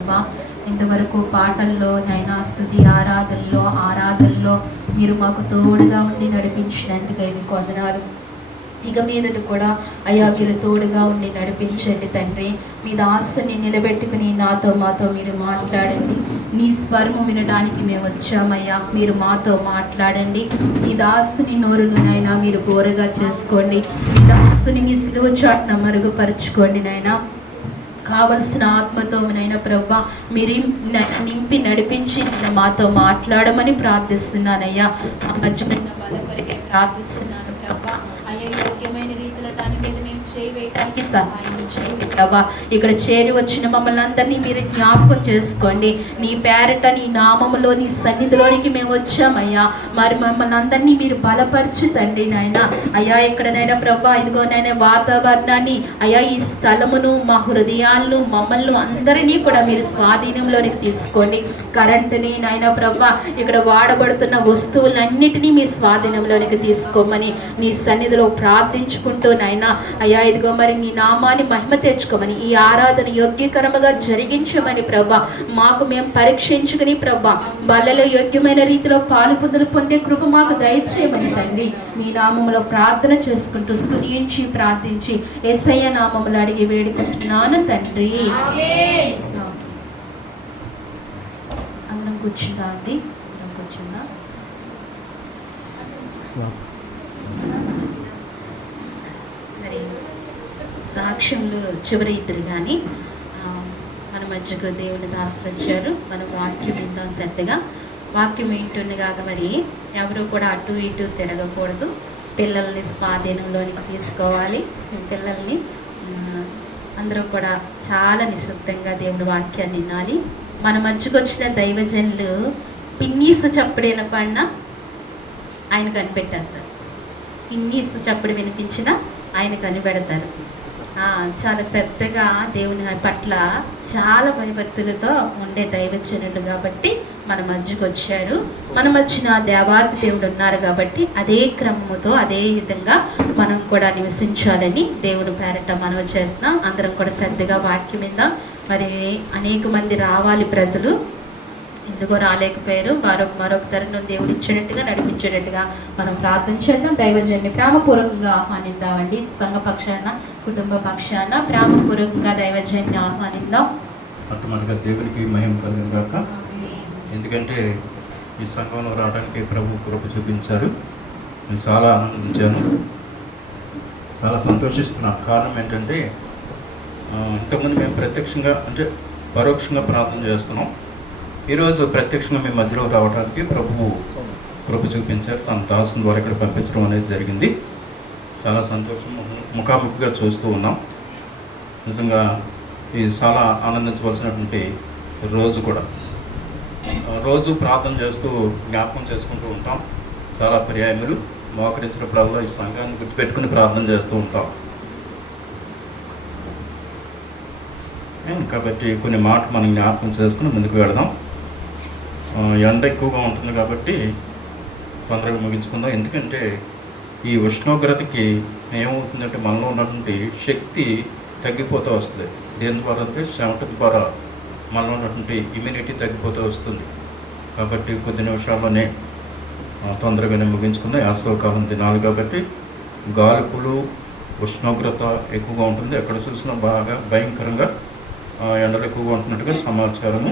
ఇంతవరకు పాటల్లో నైనా స్తుతి ఆరాధనలో మీరు మాకు తోడుగా ఉండి నడిపించినందుకై మీకు వందనాలు. ఇక మీదట కూడా అయ్యా మీరు తోడుగా ఉండి నడిపించండి తండ్రి. మీ దాసుని నిలబెట్టుకుని మాతో మీరు మాట్లాడండి. మీ స్వరము వినడానికి మేము వచ్చామయ్యా, మీరు మాతో మాట్లాడండి. మీ దాసుని నోరునైనా మీరు బోరగా చేసుకోండి. మీ దాసుని మీ సిలువ చాటున మరుగుపరుచుకోండి నైనా. కావలసిన ఆత్మతో నైనా ప్రభా మీరు నింపి నడిపించి మాతో మాట్లాడమని ప్రార్థిస్తున్నానయ్యా. మా మధ్యన వాళ్ళ కొరకే ప్రార్థిస్తున్నాను ప్రభా. అయ్యా యోగ్యమైన రీతిలో దాని మీద మేము చేయవేయడానికి సహాయం చేయండి ప్రభా. ఇక్కడ చేరి వచ్చిన మమ్మల్ని అందరినీ మీరు జ్ఞాపకం చేసుకోండి. నీ పేరట నీ నామములో నీ సన్నిధిలోనికి మేము వచ్చామయ్యా. మరి మమ్మల్ని అందరినీ మీరు బలపరచు తండ్రి నాయన. అయ్యా ఎక్కడనైనా ప్రభా ఇదిగోనైనా వాతావరణాన్ని అయ్యా ఈ స్థలమును మా హృదయాలను మమ్మల్ని అందరినీ కూడా మీరు స్వాధీనంలోనికి తీసుకోండి. కరెంటుని నాయన ప్రభా ఇక్కడ వాడబడుతున్న వస్తువులన్నిటినీ మీ స్వాధీనంలోనికి తీసుకోమని నీ సన్నిధిలో ప్రార్థించుకుంటూ నాయన అయ్యా ఇదిగో మరి నీ నామాన్ని మహిమ తెచ్చుకోమని, ఈ ఆరాధన యోగ్యకరముగా జరిగించమని ప్రభా మాకు మేము పరీక్షించుకుని ప్రభా వాళ్ళలో యోగ్యమైన రీతిలో పాలు పొందే కృప మాకు దయచేయమని తండ్రి మీ నామములో ప్రార్థన చేసుకుంటూ స్తుతించి ప్రార్థించి యేసయ్య నామములో అడిగి వేడుకుంటున్నాను తండ్రి. అందరం కూర్చుందా అండి? అందరం కూర్చుందా? మరి సాక్ష్యంలో చివరి ఇద్దరు కానీ మన మధ్యకు దేవుని దాసులు వచ్చారు. మనం వాక్యం విందాం శ్రద్ధగా. వాక్యం ఏంటుండగా మరి ఎవరు కూడా అటు ఇటు తిరగకూడదు. పిల్లల్ని స్వాధీనంలోనికి తీసుకోవాలి. పిల్లల్ని అందరూ కూడా చాలా నిశ్శబ్దంగా దేవుని వాక్యాన్ని వినాలి. మన మధ్యకు వచ్చిన దైవజనులు పిన్నీసు చప్పుడైన పడినా ఆయన కనిపెట్టేస్తారు. పిన్నీసు చప్పుడు వినిపించినా ఆయన కనిపెడతారు. చాలా శ్రద్ధగా దేవుని పట్ల చాలా భయభక్తులతో ఉండే దైవజనులు కాబట్టి మన మధ్యకు వచ్చారు. మన మధ్యన దేవాది దేవుడు ఉన్నారు కాబట్టి అదే క్రమముతో అదే విధంగా మనం కూడా నివసించాలని దేవుని పేరట మనవి చేస్తున్నాం. అందరం కూడా శ్రద్ధగా వాక్యం మీద మరి అనేక మంది రావాలి ప్రజలు, ఎందుకో రాలేకపోయారు. మరొక తరుణం దేవుడు ఇచ్చినట్టుగా నడిపించేటట్టుగా మనం ప్రార్థన చేద్దాం. దైవజన్ని ప్రేమపూర్వకంగా ఆహ్వానిద్దామండి. సంఘ పక్షాన కుటుంబ పక్షాన ప్రేమపూర్వకంగా దైవజన్ని ఆహ్వానిద్దాం. మొట్టమొదటిగా దేవునికి మహిమ కలుగును గాక. ఎందుకంటే ఈ సంఘంలో రావడానికి ప్రభు కృప చూపించారు. నేను చాలా ఆనందించాను, చాలా సంతోషిస్తున్నాను. కారణం ఏంటంటే ఇంతకుముందు మేము ప్రత్యక్షంగా అంటే పరోక్షంగా ప్రార్థన చేస్తున్నాం. ఈరోజు ప్రత్యక్షంగా మీ మధ్యలో రావడానికి ప్రభువు కృప చూపించారు. తన దాసుని ద్వారా ఇక్కడ పంపించడం అనేది జరిగింది. చాలా సంతోషం. ముఖాముఖిగా చూస్తూ ఉన్నాం. నిజంగా ఇది చాలా ఆనందించవలసినటువంటి రోజు కూడా. రోజు ప్రార్థన చేస్తూ జ్ఞాపకం చేసుకుంటూ ఉంటాం. చాలా పర్యాయములు మోకరించినప్పుడల్లా ఈ సంఘాన్ని గుర్తుపెట్టుకుని ప్రార్థన చేస్తూ ఉంటాం. కాబట్టి కొన్ని మాటలు మనం జ్ఞాపకం చేసుకుని ముందుకు వెళదాం. ఎండ ఎక్కువగా ఉంటుంది కాబట్టి తొందరగా ముగించుకుందాం. ఎందుకంటే ఈ ఉష్ణోగ్రతకి ఏమవుతుందంటే మనలో ఉన్నటువంటి శక్తి తగ్గిపోతూ వస్తుంది. దేని ద్వారా అంటే చెమట ద్వారా మనలో ఉన్నటువంటి ఇమ్యూనిటీ తగ్గిపోతూ వస్తుంది. కాబట్టి కొద్ది నిమిషాల్లోనే తొందరగానే ముగించుకుందాం. వేసవికాలం దినాలు కాబట్టి గాలుపులు ఉష్ణోగ్రత ఎక్కువగా ఉంటుంది. ఎక్కడ చూసినా బాగా భయంకరంగా ఎండలు ఎక్కువగా ఉంటున్నట్టుగా సమాచారము.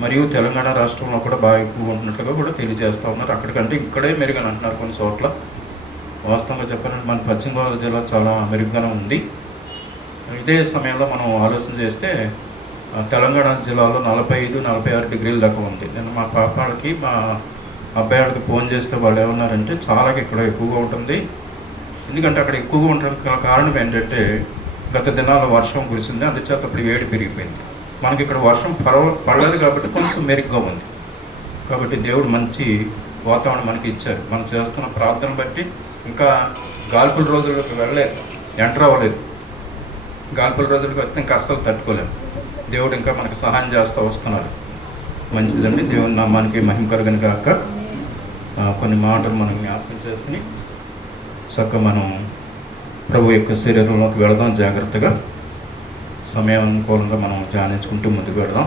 మరియు తెలంగాణ రాష్ట్రంలో కూడా బాగా ఎక్కువగా ఉంటున్నట్లుగా కూడా తెలియజేస్తూ ఉన్నారు. అక్కడికంటే ఇక్కడే మెరుగని అంటున్నారు కొన్ని చోట్ల. వాస్తవంగా చెప్పాలంటే మన పశ్చిమ గోదావరి జిల్లా చాలా మెరుగ్గానే ఉంది. ఇదే సమయంలో మనం ఆలోచన చేస్తే తెలంగాణ జిల్లాలో 45-46 డిగ్రీల దాకా ఉంది. నేను మా పాపకి మా అబ్బాయికి ఫోన్ చేస్తే వాళ్ళు ఏమన్నారంటే చాలా ఇక్కడ ఎక్కువగా ఉంటుంది. ఎందుకంటే అక్కడ ఎక్కువగా ఉండడానికి కారణం ఏంటంటే గత దినాల్లో వర్షం కురిసింది, అందుచేత అప్పుడు వేడి పెరిగిపోయింది. మనకి ఇక్కడ వర్షం పడలేదు కాబట్టి కొంచెం మెరుగ్గా ఉంది. కాబట్టి దేవుడు మంచి వాతావరణం మనకి ఇచ్చారు. మనం చేస్తున్న ప్రార్థన బట్టి ఇంకా గాల్పుల రోజుల్లోకి వెళ్ళలేదు, ఎంటర్ అవ్వలేదు. గాల్పుల రోజులకు వస్తే ఇంకా అస్సలు తట్టుకోలేము. దేవుడు ఇంకా మనకు సహాయం చేస్తూ వస్తున్నారు. మంచిదండి. దేవుని నామానికి మహిమ కలుగును గాక. కొన్ని మాటలు మనం జ్ఞాపకం చేసుకుని చక్కగా మనం ప్రభు యొక్క శరీరంలోకి వెళదాం జాగ్రత్తగా. సమయం అనుకూలంగా మనం ధ్యానించుకుంటూ ముందుకు వెళదాం.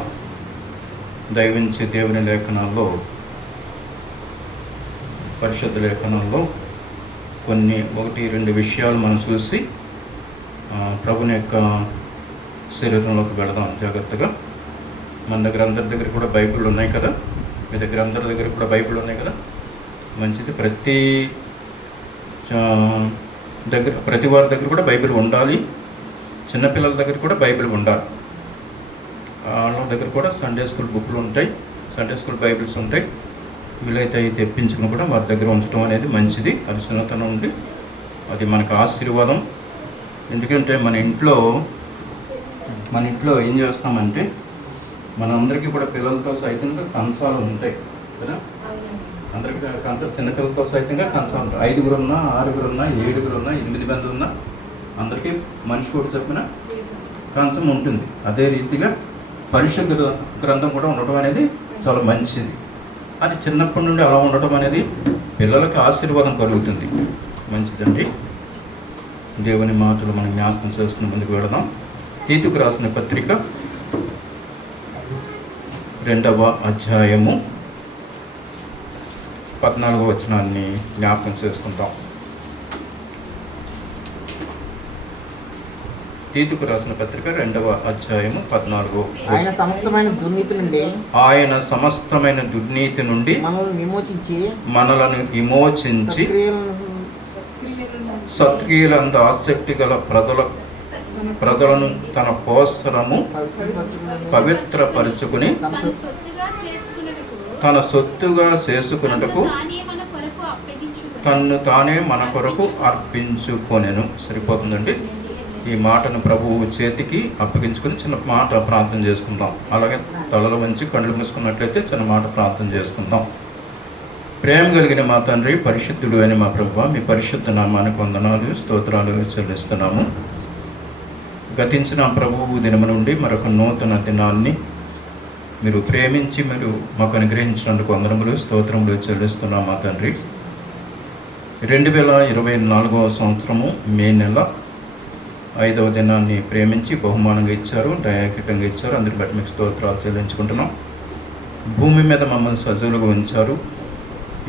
దైవించి దేవుని లేఖనాల్లో, పరిశుద్ధ లేఖనాల్లో కొన్ని 1-2 విషయాలు మనం చూసి ప్రభుని యొక్క శరీరంలోకి వెళదాం జాగ్రత్తగా. మన దగ్గర అందరి దగ్గర కూడా బైబిల్ ఉన్నాయి కదా, మీ దగ్గర అందరి దగ్గర కూడా బైబిల్ ఉన్నాయి కదా, మంచిది. ప్రతి వారి దగ్గర కూడా బైబిల్ ఉండాలి. చిన్నపిల్లల దగ్గర కూడా బైబిల్ ఉండాలి. వాళ్ళ దగ్గర కూడా సండే స్కూల్ బుక్లు ఉంటాయి, సండే స్కూల్ బైబిల్స్ ఉంటాయి. వీలైతే అవి తెప్పించుకుని కూడా వారి దగ్గర ఉంచడం అనేది మంచిది. అది చిన్నతనం ఉండి అది మనకు ఆశీర్వాదం. ఎందుకంటే మన ఇంట్లో ఏం చేస్తామంటే, మనందరికీ కూడా పిల్లలతో సైతంగా కంచాలు ఉంటాయి కదా, అందరికీ కంచాలు, చిన్నపిల్లలతో సైతంగా కంచాలు ఉంటాయి. 5 ఉన్నా, 6 ఉన్నా, 7 ఉన్నా, 8 మంది ఉన్నా అందరికీ మనిషి కూడా చెప్పిన కంచం ఉంటుంది. అదే రీతిగా పరిశుద్ధ గ్రంథం కూడా ఉండటం అనేది చాలా మంచిది. అది చిన్నప్పటి నుండి అలా ఉండటం అనేది పిల్లలకి ఆశీర్వాదం కలుగుతుంది. మంచిదండి. దేవుని మాటలు మనం జ్ఞాపకం చేసుకుని ముందుకు వెళదాం. తీతుకు రాసిన పత్రిక 2వ అధ్యాయము 14వ వచనాన్ని జ్ఞాపకం చేసుకుంటాం. తీతుకు రాసిన పత్రిక 2వ అధ్యాయము 14వ. ఆయన సమస్తమైన దుర్నీతి నుండి మనలను విమోచించి సత్క్రియలందు ఆసక్తి గల ప్రజలను తన కోసరము పవిత్రపరుచుకుని తన సొత్తుగా చేసుకున్నటకు తన్ను తానే మన కొరకు అర్పించుకొనెను. సరిపోతుందండి. ఈ మాటను ప్రభువు చేతికి అప్పగించుకొని చిన్న మాట ప్రార్థన చేసుకుందాం. అలాగే తలలు వంచి కళ్ళు మూసుకున్నట్లయితే చిన్న మాట ప్రార్థన చేసుకుందాం. ప్రేమ కలిగిన మా తండ్రి, పరిశుద్ధుడు అని మా ప్రభువా, మీ పరిశుద్ధ నామానికి వందనాలు, స్తోత్రాలు చెల్లిస్తున్నాము. గతించిన ప్రభువు దినము నుండి మరొక నూతన దినాన్ని మీరు ప్రేమించి మీరు మాకు అనుగ్రహించినందుకు వందనములు, స్తోత్రములు చెల్లిస్తున్నాం మా తండ్రి. 2024వ సంవత్సరము మే నెల 5వ దినాన్ని ప్రేమించి బహుమానంగా ఇచ్చారు, దయాకిటంగా ఇచ్చారు. అందరి బట్టి మీకు స్తోత్రాలు చెల్లించుకుంటున్నాం. భూమి మీద మమ్మల్ని సజీవులుగా ఉంచారు.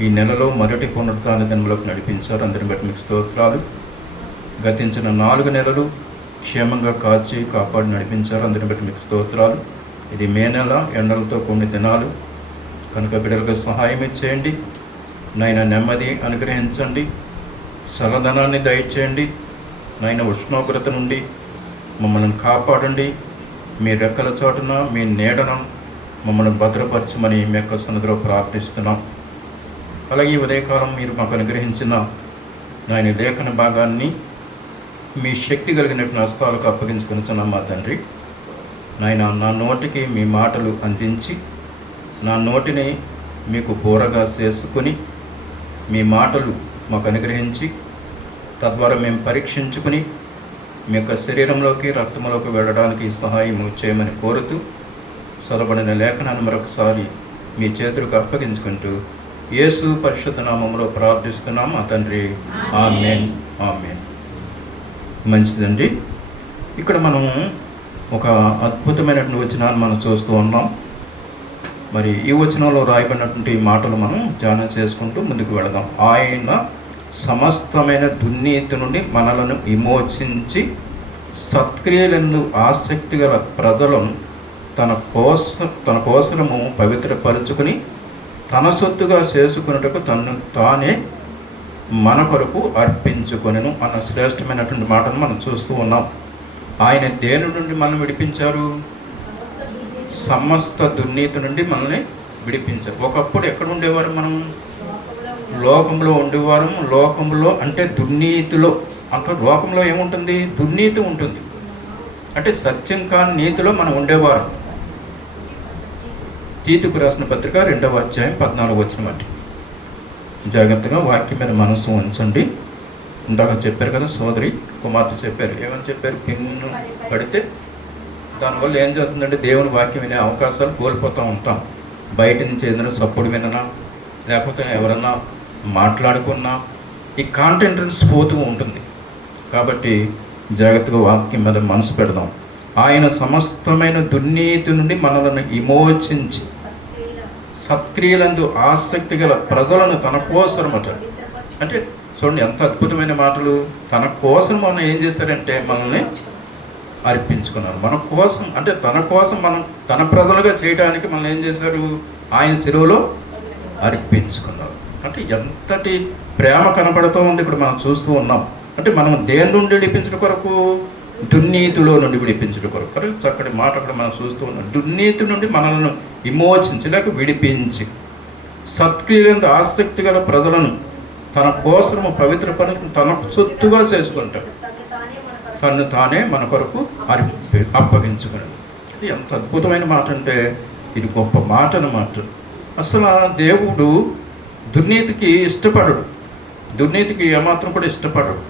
ఈ నెలలో మొదటి పునరుత్థాన దినంలోకి నడిపించారు. అందరిని బట్టి మీకు స్తోత్రాలు. గతించిన 4 నెలలు క్షేమంగా కాపాడి నడిపించారు. అందరిని బట్టి మీకు స్తోత్రాలు. ఇది మే నెల, ఎండలతో కొన్ని దినాలు కనుక బిడ్డలకు సహాయం ఇచ్చేయండి నాయన. నెమ్మది అనుగ్రహించండి, చల్లదనాన్ని దయచేయండి నాయన. ఉష్ణోగ్రత నుండి మమ్మల్ని కాపాడండి. మీ రెక్కల చాటున, మీ నీడను మమ్మల్ని భద్రపరచమని మీ యొక్క సన్నిధిలో ప్రార్థిస్తున్నాం. అలాగే ఉదయకాలం మీరు మాకు అనుగ్రహించిన నాయన లేఖన భాగాన్ని మీ శక్తి కలిగినటువంటి హస్తాలకు అప్పగించుకొనిచున్నాం మా తండ్రి. నాయన, నా నోటికి మీ మాటలు అందించి, నా నోటిని మీకు బోరగా చేసుకుని మీ మాటలు మాకు అనుగ్రహించి, తద్వారా మేము పరీక్షించుకుని మీ యొక్క శరీరంలోకి, రక్తంలోకి వెళ్ళడానికి సహాయం చేయమని కోరుతూ చదవబడిన లేఖనాన్ని మరొకసారి మీ చేతులకు అప్పగించుకుంటూ యేసు పరిశుద్ధ నామములో ప్రార్థిస్తున్నాం మా తండ్రి. ఆమేన్, ఆమేన్. మంచిదండి. ఇక్కడ మనం ఒక అద్భుతమైనటువంటి వచనాన్ని మనం చూస్తూ ఉన్నాం. మరి ఈ వచనంలో రాయబడినటువంటి మాటలు మనం ధ్యానం చేసుకుంటూ ముందుకు వెళదాం. ఆయన సమస్తమైన దుర్నీతి నుండి మనలను విమోచించి సత్క్రియలందు ఆసక్తి గల ప్రజలను తన కోసము పవిత్రపరుచుకుని తన సొత్తుగా చేసుకున్నట్టుకు తన్ను తానే మన కొరకు అర్పించుకొనెను అన్న శ్రేష్టమైనటువంటి మాటను మనం చూస్తూ ఉన్నాం. ఆయన దేని నుండి మనం విడిపించారు? సమస్త దుర్నీతి నుండి మనల్ని విడిపించారు. ఒకప్పుడు ఎక్కడ ఉండేవారు? మనం లోకంలో ఉండేవారు. లోకంలో అంటే దుర్నీతిలో, అంటే లోకంలో ఏముంటుంది? దుర్నీతి ఉంటుంది. అంటే సత్యం కాని నీతిలో మనం ఉండేవారు. తీతుకు రాసిన పత్రిక 2వ అధ్యాయం 14వ వచనం అంటే జాగ్రత్తగా వాక్యం మీద మనసు ఉంచండి. ఇందాక చెప్పారు కదా, సోదరి కుమార్తె చెప్పారు. ఏమని చెప్పారు? పిన్ను పడితే దానివల్ల ఏం జరుగుతుందంటే దేవుని వాక్యం వినే అవకాశాలు కోల్పోతూ ఉంటాం. బయట నుంచి ఏదైనా సప్పుడు విననా, లేకపోతే ఎవరన్నా మాట్లాడుకున్నా ఈ కాంటెంట్స్ పోతూ ఉంటుంది. కాబట్టి జాగ్రత్తగా వాక్యం మీద మనసు పెడదాం. ఆయన సమస్తమైన దుర్నీతి నుండి మనలను విమోచించి సత్క్రియలందు ఆసక్తి గల ప్రజలను తన కోసమట. అంటే చూడండి ఎంత అద్భుతమైన మాటలు. తన కోసం మనం ఏం చేశారంటే మనల్ని అర్పించుకున్నారు. మన కోసం అంటే తన కోసం మనం తన ప్రజలుగా చేయడానికి మనం ఏం చేశారు, ఆయన శిలువలో అర్పించుకున్నారు. అంటే ఎంతటి ప్రేమ కనపడుతూ ఉంది ఇక్కడ మనం చూస్తూ ఉన్నాం. అంటే మనం దేని నుండి విడిపించడం కొరకు, దుర్నీతిలో నుండి విడిపించడం కొరకు. కానీ చక్కటి మాట అక్కడ మనం చూస్తూ ఉన్నాం. దుర్నీతి నుండి మనల్ని విమోచించలేక విడిపించి సత్క్రియలందు ఆసక్తి గల ప్రజలను తన కోసము పవిత్ర పని తన సొత్తుగా చేసుకుంటాడు. తను తానే మన కొరకు అప్పగించుకున్నాడు. ఎంత అద్భుతమైన మాట అంటే ఇది గొప్ప మాట అన్నమాట. అసలు దేవుడు దుర్నీతికి ఇష్టపడడు, దుర్నీతికి ఏమాత్రం కూడా ఇష్టపడడు.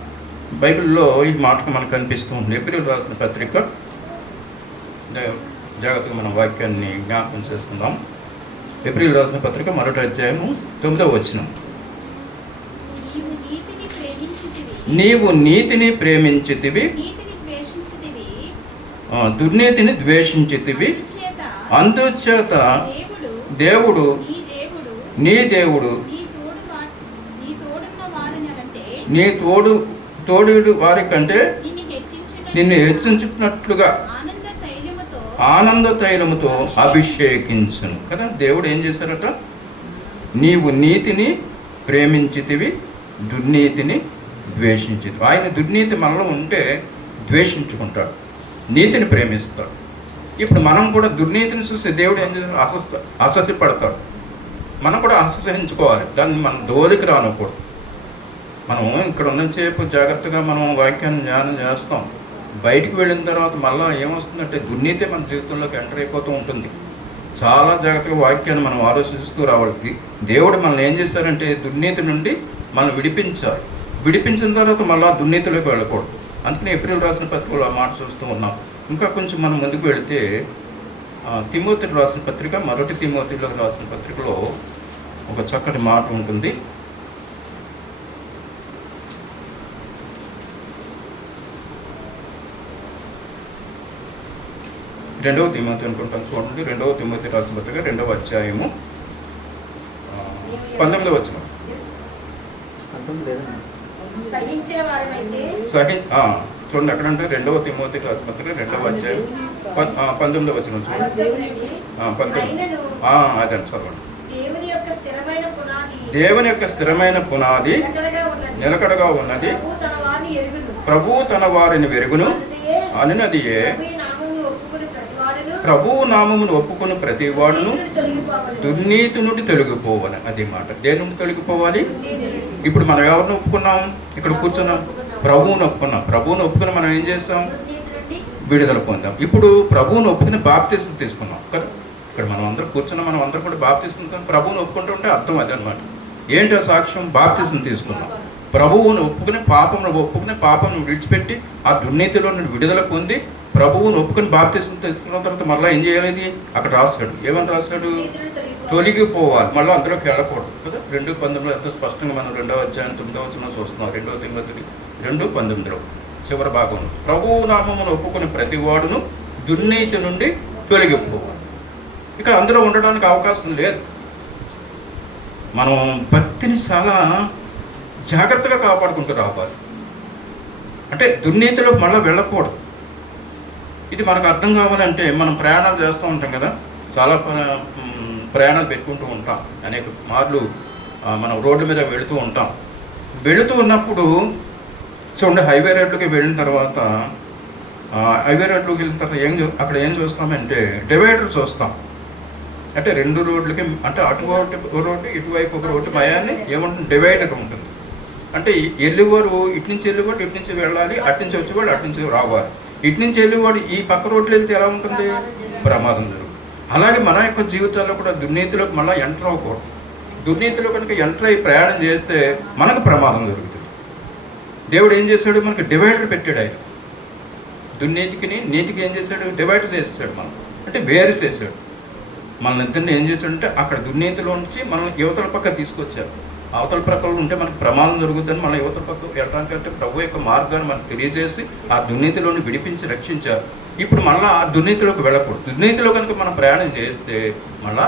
బైబిల్లో ఈ మాటకు మనకు కనిపిస్తూ ఉంది. ఎబ్రీయులకు రాసిన పత్రిక, జాగ్రత్తగా మనం వాక్యాన్ని జ్ఞాపకం చేసుకుందాం. ఎబ్రీయులకు రాసిన పత్రిక 1వ అధ్యాయము 9వ వచనం. నీవు నీతిని ప్రేమించితివి, దుర్నీతిని ద్వేషించితివి, అందుచేత దేవుడు నీ దేవుడు నీ తోడు వారి కంటే నిన్ను హెచ్చించినట్లుగా ఆనంద తైలముతో అభిషేకించును కదా. దేవుడు ఏం చేశారట, నీవు నీతిని ప్రేమించితివి, దుర్నీతిని ద్వేషించితివి. ఆయన దుర్నీతి మనలో ఉంటే ద్వేషించుకుంటాడు, నీతిని ప్రేమిస్తాడు. ఇప్పుడు మనం కూడా దుర్నీతిని చూసి దేవుడు ఏం చేస్తాడు, అసహ్యపడతాడు. మనం కూడా అసహించుకోవాలి, దాన్ని మనం దోలికి రానకూడదు. మనం ఇక్కడ ఉన్నసేపు జాగ్రత్తగా మనం వాక్యాన్ని జ్ఞానం చేస్తాం. బయటికి వెళ్ళిన తర్వాత మళ్ళీ ఏమొస్తుందంటే దుర్నీతి మన జీవితంలోకి ఎంటర్ అయిపోతూ ఉంటుంది. చాలా జాగ్రత్తగా వాక్యాన్ని మనం ఆలోచిస్తూ రావాలి. దేవుడు మనల్ని ఏం చేశారంటే దుర్నీతి నుండి మనం విడిపించాలి. విడిపించిన తర్వాత మళ్ళీ దుర్నీతిలోకి వెళ్ళకూడదు. అందుకని ఎబ్రీయులకు రాసిన పత్రికలో ఆ మాట చూస్తూ ఉన్నాం. ఇంకా కొంచెం మనం ముందుకు వెళితే తిమోతికి రాసిన పత్రిక, 1 తిమోతిలోకి రాసిన పత్రికలో ఒక చక్కటి మాట ఉంటుంది. 2వ తిమోతి అనుకుంటాను, చూడండి. 2వ తిమోతి రాసిన పత్రిక 2వ అధ్యాయము 19వ వచనం. చూడండి ఎక్కడంటే 2వ తిమోతి రాసిన పత్రిక 2వ అధ్యాయం 19వ వచనం చూడండి. 19 అదే చదవండి. దేవుని యొక్క స్థిరమైన పునాది నిలకడగా ఉన్నది, ప్రభువు తన వారిని వెరుగును అనునదియే. ప్రభువు నామమును ఒప్పుకుని ప్రతి వాడును దుర్నీతి నుండి తొలగిపోవాలి. అది మాట. దేని నుండి తొలగిపోవాలి? ఇప్పుడు మనం ఎవరిని ఒప్పుకున్నాం? ఇక్కడ కూర్చున్నాం, ప్రభువుని ఒప్పుకున్నాం. ప్రభువుని ఒప్పుకుని మనం ఏం చేస్తాం? విడుదల పొందాం. ఇప్పుడు ప్రభువుని ఒప్పుకుని బాప్తిసం తీసుకున్నాం కదా. ఇక్కడ మనం అందరూ కూర్చున్నాం, మనం అందరూ కూడా బాప్తిసం ప్రభువుని ఒప్పుకుంటుంటే అర్థం అది అనమాట. ఏంటో సాక్ష్యం? బాప్తిసం తీసుకున్నాం. ప్రభువును ఒప్పుకుని పాపం విడిచిపెట్టి ఆ దుర్నీతిలో నుండి విడుదల పొంది ప్రభువును ఒప్పుకుని బాప్తిసం తీసుకున్న తర్వాత మళ్ళీ ఏం చేయాలి? అక్కడ రాశాడు. ఏమని రాశాడు? తొలగిపోవాలి, మళ్ళీ అందులోకి వెళ్ళకూడదు కదా. 2:19 ఎంతో స్పష్టంగా మనం 2వ అధ్యాయం 9వ వచనం చూస్తున్నాం. 2వ తిమోతి 2:19 చివరి భాగం, ప్రభువు నామమును ఒప్పుకుని ప్రతి వాడును దుర్నీతి నుండి తొలగిపోవాలి. ఇక అందులో ఉండడానికి అవకాశం లేదు. మనం భక్తిని చాలా జాగ్రత్తగా కాపాడుకుంటూ రావాలి. అంటే దుర్నీతిలో మళ్ళీ వెళ్ళకూడదు. ఇది మనకు అర్థం కావాలంటే మనం ప్రయాణాలు చేస్తూ ఉంటాం కదా. చాలా ప్రయాణాలు పెట్టుకుంటూ ఉంటాం. అనేక మార్లు మనం రోడ్డు మీద వెళుతూ ఉంటాం. వెళుతూ ఉన్నప్పుడు చూడండి, హైవే రోడ్లోకి వెళ్ళిన తర్వాత అక్కడ ఏం చూస్తామంటే డివైడర్ చూస్తాం. అంటే 2 రోడ్లకి, అంటే అటు ఒక రోడ్డు ఇటువైపు ఒక రోడ్డు మయాన్ని ఏమంటుంది? డివైడర్ ఉంటుంది. అంటే వెళ్ళేవారు ఇటు నుంచి వెళ్ళేవాడు ఇటు నుంచి వెళ్ళాలి, అటు నుంచి వచ్చేవాడు అటు నుంచి రావాలి. ఇటు నుంచి వెళ్ళేవాడు ఈ పక్క రోడ్లు వెళ్తే ఎలా ఉంటుంది? ప్రమాదం జరుగుతుంది. అలాగే మన యొక్క జీవితాల్లో కూడా దుర్నీతిలోకి మళ్ళీ ఎంటర్ అవ్వకూడదు. దుర్నీతిలో కనుక ఎంటర్ అయ్యి ప్రయాణం చేస్తే మనకు ప్రమాదం జరుగుతుంది. దేవుడు ఏం చేశాడు? మనకు డివైడర్ పెట్టాడు. ఆయన దుర్నీతికి నీతికి ఏం చేశాడు? డివైడర్ చేసాడు. మనం అంటే వేరు చేశాడు. మన ఇద్దరిని ఏం చేశాడంటే అక్కడ దుర్నీతిలో నుంచి మనం యువతల పక్క తీసుకొచ్చారు. అవతల ప్రక్కలు ఉంటే మనకు ప్రమాదం జరుగుతుందని మన యువతల పక్క వెళ్ళడానికి అంటే ప్రభు యొక్క మార్గాన్ని మనకు తెలియజేసి ఆ దుర్నీతిలోని విడిపించి రక్షించారు. ఇప్పుడు మళ్ళా దుర్నీతిలోకి వెళ్ళకూడదు. దుర్నీతిలో కనుక మనం ప్రయాణం చేస్తే మళ్ళా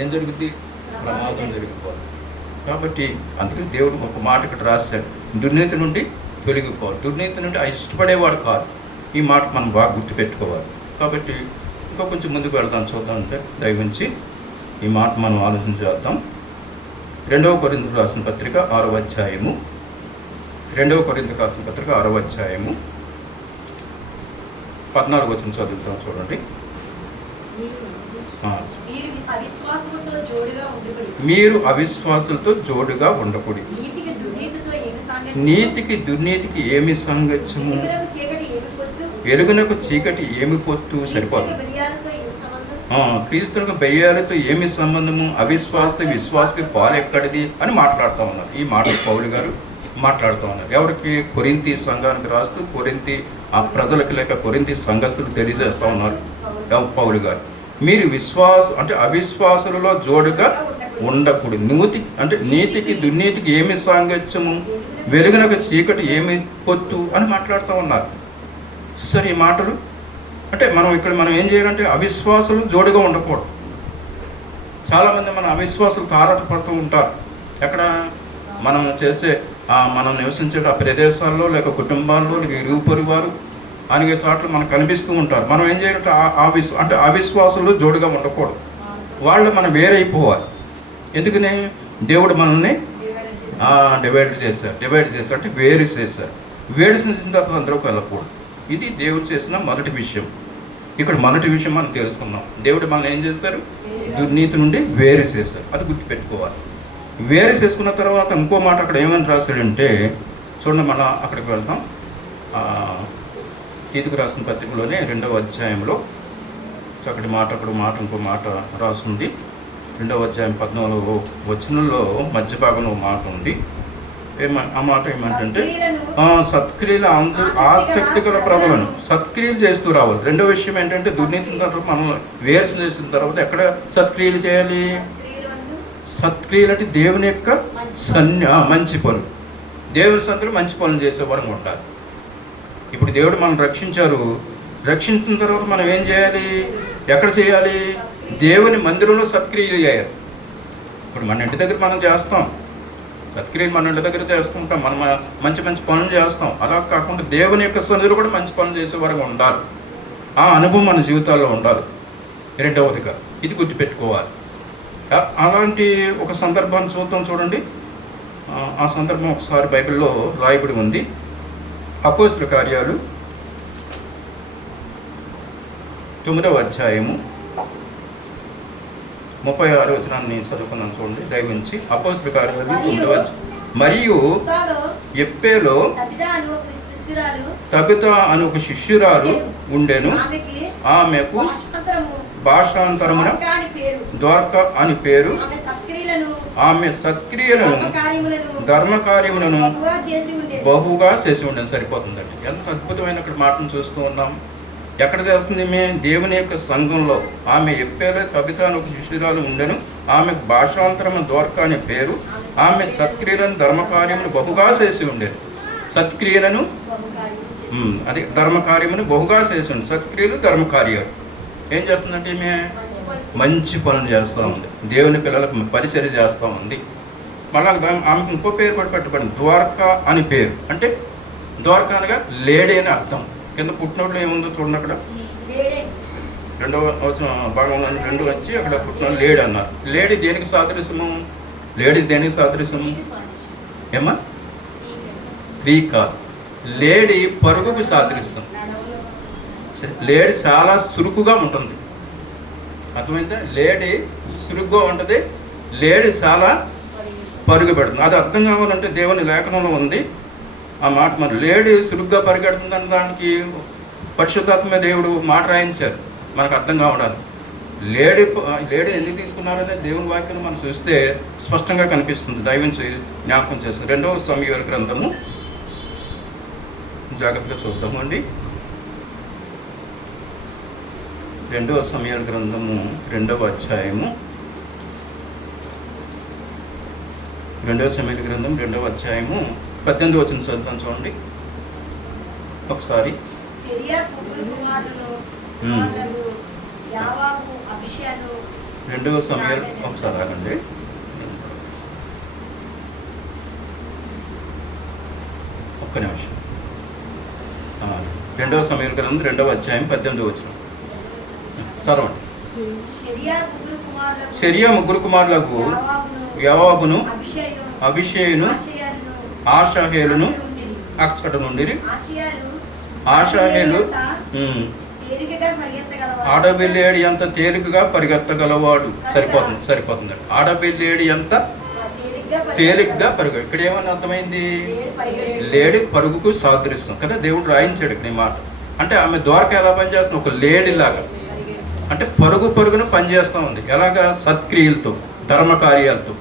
ఏం జరుగుద్ది? ప్రమాదం జరిగిపోవాలి. కాబట్టి అందుకని దేవుడు ఒక మాట ఇక్కడ రాశాడు, దుర్నీతి నుండి తొలగిపోవాలి. దుర్నీతి నుండి ఇష్టపడేవాడు కాదు. ఈ మాట మనం బాగా గుర్తుపెట్టుకోవాలి. కాబట్టి ఇంకా కొంచెం ముందుకు వెళ్దాం, చూద్దాం. అంటే దయవుంచి ఈ మాట మనం ఆలోచన చేద్దాం. 2వ కొరింథీయులకు రాసిన పత్రిక 6వ అధ్యాయము, 2వ కొరింథీయులకు రాసిన పత్రిక 6వ అధ్యాయము 14వ వచనం చదువుతాం చూడండి. మీరు అవిశ్వాసులతో జోడుగా ఉండకూడి, నీతికి దుర్నీతికి ఏమి సాంగత్యము, వెలుగునకు చీకటి ఏమి పొత్తు? సరిపోతుంది. క్రీస్తునకు బెయ్యాలతో ఏమి సంబంధము, అవిశ్వాస విశ్వాసకి పాలు ఎక్కడిది అని మాట్లాడుతూ ఉన్నారు. ఈ మాట పౌలు గారు మాట్లాడుతూ ఉన్నారు. ఎవరికి? కొరింథీ సంఘానికి రాస్తూ కొరింథీ ఆ ప్రజలకు లేక కొరింథీ సంఘస్థులు తెలియజేస్తూ ఉన్నారు పౌలు గారు. మీరు అంటే అవిశ్వాసులలో జోడుగా ఉండకూడదు. నీతికి దుర్నీతికి ఏమి సాంగత్యము, వెలుగునకు చీకటి ఏమి పొత్తు అని మాట్లాడుతూ ఉన్నారు. సరే, ఈ మాటలు అంటే మనం ఏం చేయాలంటే అవిశ్వాసులు జోడుగా ఉండకూడదు. చాలామంది మన అవిశ్వాసులు తారటపడుతూ ఉంటారు. ఎక్కడ? మనం చేసే మనం నివసించే ఆ ప్రదేశాల్లో లేక కుటుంబాల్లో లేక ఇరుగు పొరుగు వారు అనేక చోట్ల మనకు కనిపిస్తూ ఉంటారు. మనం ఏం చేయాలంటే అంటే అవిశ్వాసులు జోడుగా ఉండకూడదు. వాళ్ళు మనం వేరైపోవాలి. ఎందుకని? దేవుడు మనల్ని డివైడ్ చేశారు అంటే వేరు చేశారు. వేరు చేసిన తర్వాత అందరూ వెళ్ళకూడదు. ఇది దేవుడు చేసిన మొదటి విషయం. ఇక్కడ మొదటి విషయం మనం తెలుసుకున్నాం. దేవుడు మనల్ని ఏం చేశారు? దుర్నీతి నుండి వేరు చేశారు. అది గుర్తుపెట్టుకోవాలి. వేరు చేసుకున్న తర్వాత ఇంకో మాట అక్కడ ఏమని రాశాడంటే చూడండి, మళ్ళా అక్కడికి వెళ్తాం. తీతుకు రాసిన పత్రికలోనే 2వ అధ్యాయంలో చక్కటి మాట, ఇంకో మాట రాస్తుంది. 2వ అధ్యాయం 14వ వచనంలో మధ్య భాగంలో మాట ఉంది. ఆ మాట ఏమంటే సత్క్రియలు అందరూ ఆసక్తి గల ప్రజలను సత్క్రియలు చేస్తూ రావాలి. రెండో విషయం ఏంటంటే దుర్నీతిని తర్వాత మనం వేరు చేసిన తర్వాత ఎక్కడ సత్క్రియలు చేయాలి? సత్క్రియలు అంటే దేవుని యొక్క మంచి పనులు, దేవుని సన్నిధిలో మంచి పనులు చేసేవారు ఉంటారు. ఇప్పుడు దేవుడు మనం రక్షించిన తర్వాత మనం ఏం చేయాలి? ఎక్కడ చేయాలి? దేవుని మందిరంలో సత్క్రియలు చేయాలి. ఇప్పుడు మన ఇంటి దగ్గర మనం చేస్తాం సత్క్రియలు, మన ఇంటి దగ్గర చేస్తుంటాం, మనం మంచి పనులు చేస్తాం. అలా కాకుండా దేవుని యొక్క సన్నిధిలో కూడా మంచి పనులు చేసేవారుగా ఉండాలి. ఆ అనుభవం మన జీవితాల్లో ఉండాలి. రెండవదిగా ఇది గుర్తుపెట్టుకోవాలి. అలాంటి ఒక సందర్భాన్ని చూడండి. ఆ సందర్భం ఒకసారి బైబిల్లో రాయబడి ఉంది. అపోస్తలుల కార్యాలు 9వ అధ్యాయము 36వ వచనాన్ని చదువుకున్నాను చూడండి దయవించి. అపోస్తలుల కార్యాలు 9వ మరియు ఎప్పేలో తబితా అని ఒక శిష్యురాలు ఉండెను. ఆమెకు భాషాంతరమున ద్వారక అని పేరు. ఆమె సత్క్రియలను ధర్మకార్యములను బహుగా చేసి ఉండేది. సరిపోతుందండి. ఎంత అద్భుతమైన అక్కడ మాటను చూస్తూ ఉన్నాం. ఎక్కడ చేస్తుంది? దేవుని యొక్క సంఘంలో. ఆమె ఎప్పేలో కవిత అని ఒక శిష్యురాలు ఉండెను. ఆమె భాషాంతరము ద్వారక అని పేరు. ఆమె సత్క్రియలను ధర్మకార్యమును బహుగా చేసి ఉండేది. సత్క్రియలను ధర్మకార్యమును బహుగా చేసి ఉండేది. సత్క్రియలు ధర్మకార్యాలు ఏం చేస్తుందంటే ఈమె మంచి పనులు చేస్తూ ఉంది. దేవుని పిల్లలకు పరిచర్య చేస్తూ ఉంది. మళ్ళా ఆమెకు ఇంకో పేరు కూడా పెట్టబడింది, ద్వారక అని పేరు. అంటే ద్వారక అనగా లేడీ అని అర్థం. కింద పుట్టినోళ్ళు ఏముందో చూడండి. అక్కడ 2వ భాగంలో 2 వచ్చి అక్కడ పుట్టినోళ్ళు లేడీ అన్నారు. లేడీ దేనికి సాదృశ్యము? ఏమా? స్త్రీ కాదు, లేడీ పరుగుకు సాదృశ్యం. లేడీ చాలా చురుకుగా ఉంటుంది. అర్థమైందా? లేడీ చురుగ్గా ఉంటుంది, లేడీ చాలా పరుగు పెడుతుంది. అది అర్థం కావాలంటే దేవుని లేఖనంలో ఉంది ఆ మాట. మరి లేడీ చురుగ్గా పరిగెడుతుందని దానికి పరిశుద్ధాత్మ దేవుడు మాట రాయించారు, మనకు అర్థం కావడానికి. లేడీ ఎందుకు తీసుకున్నారనే దేవుని వాక్యం మనం చూస్తే స్పష్టంగా కనిపిస్తుంది. దైవించి జ్ఞాపకం చేస్తుంది. 2వ సమూయేలు గ్రంథము జాగ్రత్తగా చూద్దాము అండి. 2వ సమూయేలు గ్రంథము 2వ అధ్యాయము 2వ సమూయేలు గ్రంథం 2వ అధ్యాయము 18వ వచనం చదువుతాం చూడండి ఒకసారి. కుమారులకు యావాబు, అబిషాను. 2 సమయాలు ఒకసారి ఆగండి. ఒక్క నిమిషం. 2 సమయాల గ్రంథం 2వ అధ్యాయం 18వ వచనం చదవండి. షెరియా ముగ్గురు కుమారులకు యావాబును, అబిషాయును, అభిషేయును, ఆషాహేలును అచ్చట నుండి. ఆషాహేలు ఆడబిల్లేడి ఎంత తేలికగా పరిగెత్తగలవాడు. సరిపోతుంది. ఆడబిల్లేడి ఎంత తేలిగ్గా పరుగు. ఇక్కడ ఏమని అర్థమైంది? లేడి పరుగుకు సాదృశ్యం కదా దేవుడు రాయించాడు ఇక్కడ ఈ మాట. అంటే ఆమె ద్వారక ఎలా పనిచేస్తుంది? ఒక లేడి లాగా, అంటే పరుగున పనిచేస్తూ ఉంది. ఎలాగా? సత్క్రియలతో, ధర్మ కార్యాలతో.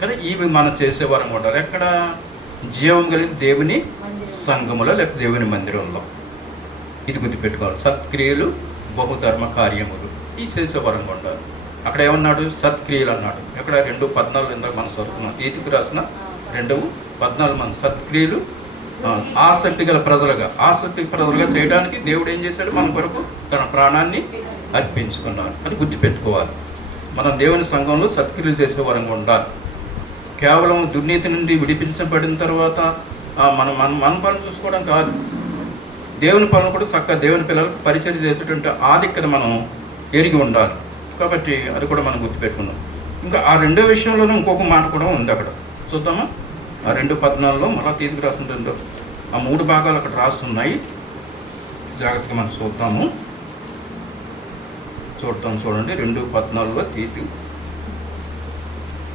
కానీ ఇవి మనం చేసేవారం ఉండాలి. ఎక్కడ? జీవం కలిగిన దేవుని సంఘములో లేక దేవుని మందిరంలో. ఇది గుర్తుపెట్టుకోవాలి. సత్క్రియలు, బహుధర్మ కార్యములు ఈ చేసేవారంగా ఉండాలి. అక్కడ ఏమన్నాడు? సత్క్రియలు అన్నాడు. ఎక్కడ? 2:14 ఇందాక మనం చదువుకున్నాం. తీతుకు రాసిన 2:14 మన సత్క్రియలు ఆసక్తి ప్రజలుగా చేయడానికి దేవుడు ఏం చేశాడు? మన కొరకు తన ప్రాణాన్ని అర్పించుకున్నాడు. అది గుర్తుపెట్టుకోవాలి. మనం దేవుని సంఘంలో సత్క్రియలు చేసేవారంగా ఉండాలి. కేవలం దుర్నీతి నుండి విడిపించబడిన తర్వాత మన పనులు చూసుకోవడం కాదు, దేవుని పనులు కూడా చక్కగా దేవుని పిల్లలకు పరిచయం చేసేటువంటి ఆధిక్యత మనం ఎరిగి ఉండాలి. కాబట్టి అది కూడా మనం గుర్తుపెట్టుకున్నాం. ఇంకా ఆ 2వ విషయంలోనూ ఇంకొక మాట కూడా ఉంది అక్కడ. చూద్దామా? ఆ 2:14 మళ్ళా తీతుకు రాస్తుంటుందో ఆ 3 భాగాలు అక్కడ రాస్తున్నాయి. జాగ్రత్తగా మనం చూద్దాము. చూడండి 2:14 తీతు